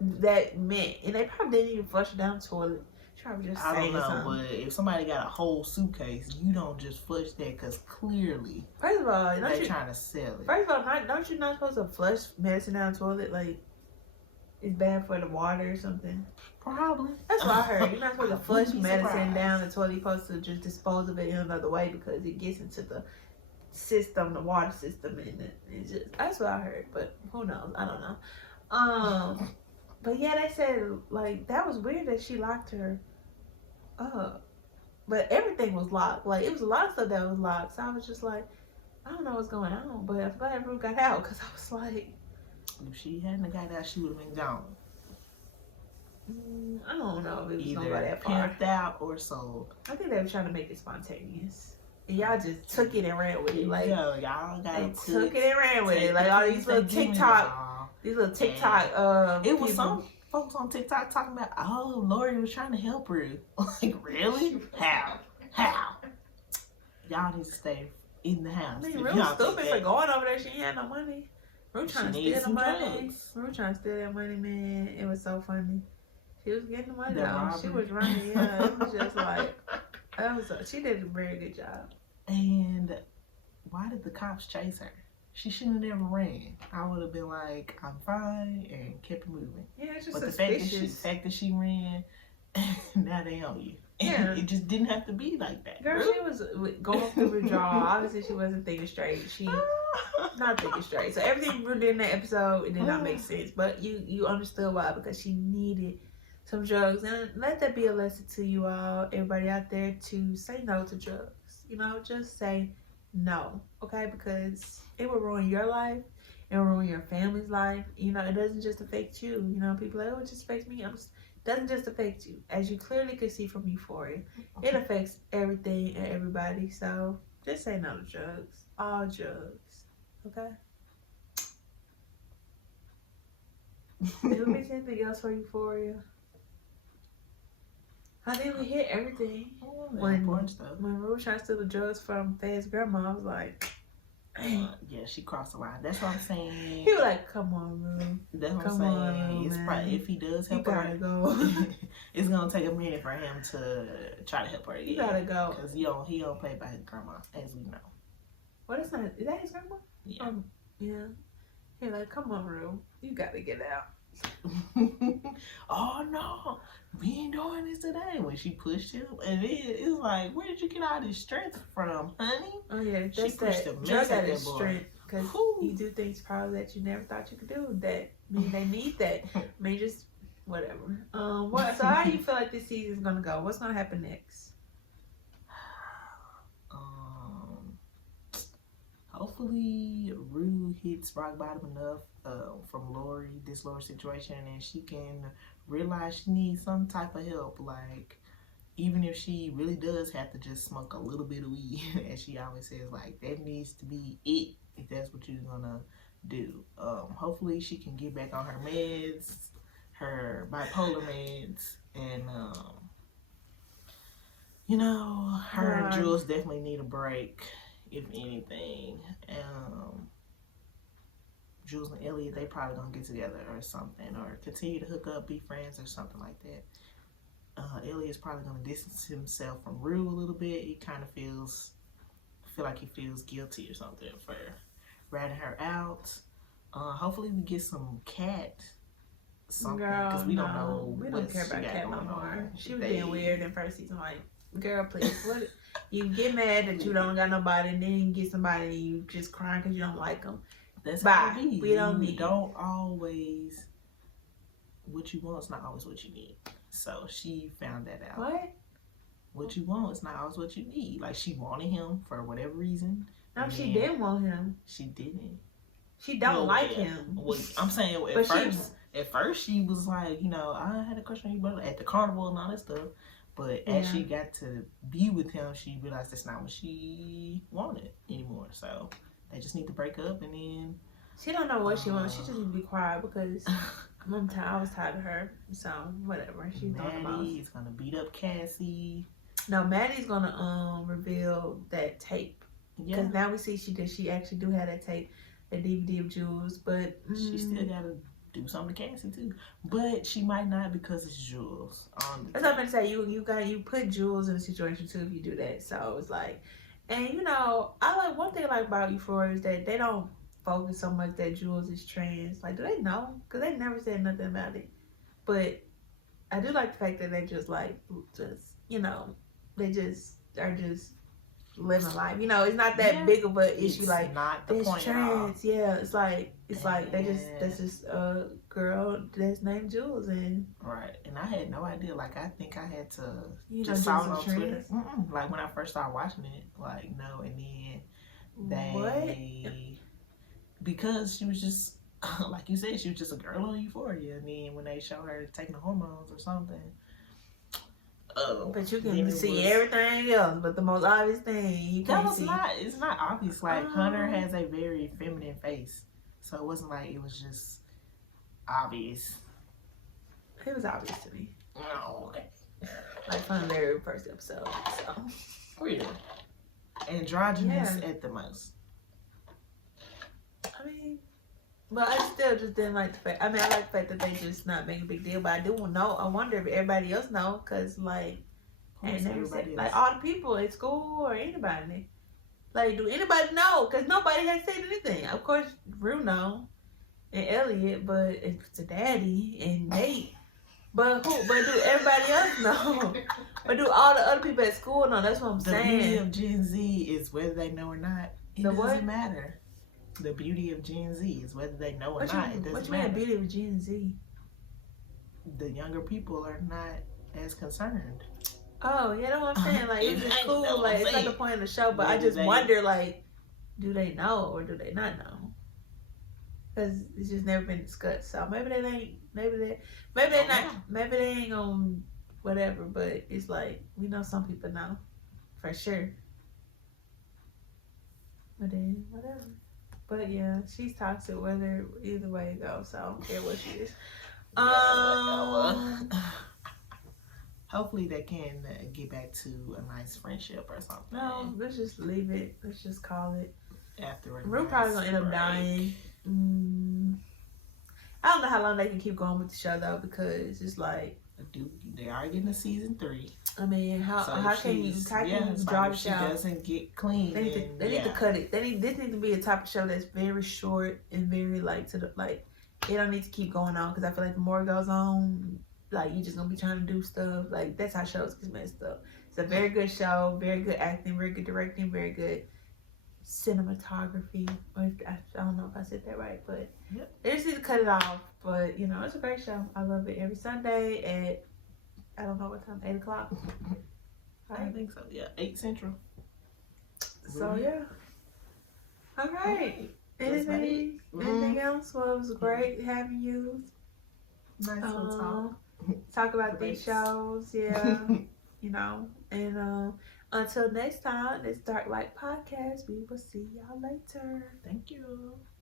that meant, and they probably didn't even flush it down the toilet. Just I don't know, but if somebody got a whole suitcase, you don't just flush that because clearly, first of all, they're trying to sell it. First of all, don't you not supposed to flush medicine down the toilet? Like, it's bad for the water or something. Probably. That's what I heard. You're not supposed to flush medicine down the toilet. You're supposed to just dispose of it in another way because it gets into the system, the water system, and it just, that's what I heard. But who knows? I don't know. But yeah, they said like that was weird that she locked her up, but everything was locked. Like, it was a lot of stuff that was locked. So I was just like, I don't know what's going on, but I'm glad Ruth got out because I was like, if she hadn't got out, she would have been gone. I don't know if it was either gonna go that far. Pimped out or sold. I think they were trying to make it spontaneous. And y'all just took it and ran with it. Like, yo, y'all got took it and ran with it. Like all these little TikTok, it was some folks on TikTok talking about, oh, Lori was trying to help her. Like, really? How? Y'all need to stay in the house. I mean, Ruth stupid for going over there. She ain't had no money. Ruth trying to steal the money. Ruth trying to steal that money, man. It was so funny. She was getting the money though. She was running. Yeah, it was just like, she did a very good job. And why did the cops chase her? She shouldn't have never ran. I would have been like, I'm fine, and kept moving. Yeah, it's just but suspicious. the fact that she ran, now they own you. Yeah. It just didn't have to be like that. Girl, she was going through withdrawal. Obviously, she wasn't thinking straight. She not thinking straight. So everything Ruth did in that episode, it did not make sense. But you understood why, because she needed some drugs. And let that be a lesson to you all, everybody out there, to say no to drugs. You know, just say no, okay? Because it will ruin your life. It will ruin your family's life. You know, it doesn't just affect you. You know, people are like, oh, it just affects me. It doesn't just affect you. As you clearly can see from Euphoria, it affects everything and everybody. So just say no to drugs. All drugs. Okay? Did we miss anything else for Euphoria? I think we hit everything. When Ruth tried to steal the drugs from Faye's grandma, I was like, yeah, she crossed the line. That's what I'm saying. He was like, come on, Ruth. That's what I'm saying. It's probably, if he does help her, go. It's gonna take a minute for him to try to help her. You gotta go. Because he don't play by his grandma, as we know. What is that? Is that his grandma? Yeah. Yeah. He's like, come on, Ruth. You gotta get out. Oh no, we ain't doing this today. When she pushed him, and it's like, where did you get all this strength from, honey? Oh yeah, she that's pushed that the drug mess out addict that boy. strength. Because you do things probably that you never thought you could do. That they need that. I mean, just whatever. What? So how do you feel like this season's gonna go? What's gonna happen next? Hopefully, Rue hits rock bottom enough from this Lori situation, and she can realize she needs some type of help. Like, even if she really does have to just smoke a little bit of weed, as she always says, like, that needs to be it if that's what you're gonna do. Hopefully, she can get back on her meds, her bipolar meds, and you know, her and Jules definitely need a break, if anything. Jules and Elliot, they probably gonna get together or something, or continue to hook up, be friends, or something like that. Elliot's probably gonna distance himself from Rue a little bit. He kind of feel like he feels guilty or something for ratting her out. Hopefully we get some Cat something, because we don't know. We don't care about Cat no more. She was being weird in first season. Like, girl, please, what? You get mad that you don't got nobody, and then you get somebody and you just crying because you don't like them. That's Bye. how it be. We don't You need. don't always. What you want is not always what you need. So she found that out. What? What you want is not always what you need. Like, she wanted him for whatever reason. No, she didn't want him. She didn't. She don't like him. Well, I'm saying at first she was like, you know, I had a crush on you, but at the carnival and all that stuff. But as she got to be with him, she realized that's not what she wanted anymore. So they just need to break up, and then she don't know what she wants. She just need to be quiet because I'm tired. I was tired of her. So whatever. She's Maddie is gonna beat up Cassie. No, Maddie's gonna reveal that tape. Yeah, because now we see she actually do have that tape, that DVD of Jules, but she still gotta do something to Cassie too. But she might not, because it's Jules. That's what I'm gonna say. You put Jules in a situation too if you do that. So it's like, and you know, I like one thing I like about Euphoria is that they don't focus so much that Jules is trans. Like, do they know? Because they never said nothing about it. But I do like the fact that they just you know, they just are just living life. You know, it's not that big of an issue. It's like, not the point trans. Yeah, it's like that's just a girl that's named Jules, and right. And I had no idea. Like, I think I had to just saw it on Twitter. Like, when I first started watching it, like, no, and then because she was just like you said, she was just a girl on Euphoria, and then when they show her taking the hormones or something. But you can see everything else, but the most obvious thing you can't see. It's not obvious. Like, Hunter has a very feminine face, so it wasn't like it was just obvious. It was obvious to me. Oh, okay. Like from the very first episode. So Really? Androgynous at the most. I mean, but I still just didn't like the fact. I mean, I like the fact that they just not making a big deal. But I do know. I wonder if everybody else know, cause like, and everybody like all the people at school or anybody. Like, do anybody know? Cause nobody has said anything. Of course, Rue know, and Elliot, but it's a daddy and Nate. But who? But do everybody else know? But do all the other people at school know? That's what I'm saying. The beauty of Gen Z is whether they know or not. It doesn't matter. The beauty of Gen Z is whether they know or not. It doesn't matter. What you mean beauty of Gen Z? The younger people are not as concerned. Oh, yeah, that's what I'm saying. Like, it's just cool. Like, it's not the point of the show, but I just wonder, like, do they know or do they not know? Because it's just never been discussed. So maybe they ain't, maybe they ain't gonna whatever, but it's like, we know some people know. For sure. But then, whatever. But yeah, she's toxic whether either way it goes, so I don't care what she is. Hopefully they can get back to a nice friendship or something. No, let's just leave it. Let's just call it. After We're probably gonna end up dying. I don't know how long they can keep going with the show though, because it's like they are getting a season 3. I mean, how can you draw the show? She doesn't get clean. They need to cut it. This needs to be a type of show that's very short and very like to the like. It don't need to keep going on, because I feel like the more it goes on, like you're just gonna be trying to do stuff. Like that's how shows get messed up. It's a very good show, very good acting, very good directing, very good cinematography. Or I don't know if I said that right, but they just need to cut it off. But you know, it's a great show. I love it. Every Sunday at I don't know what time, 8 o'clock. I think so. Yeah, 8 Central. So yeah. All right. Anything else? Well, it was great having you. Nice little talk about these shows. Yeah. You know, and until next time, it's Dark Light Podcast. We will see y'all later. Thank you.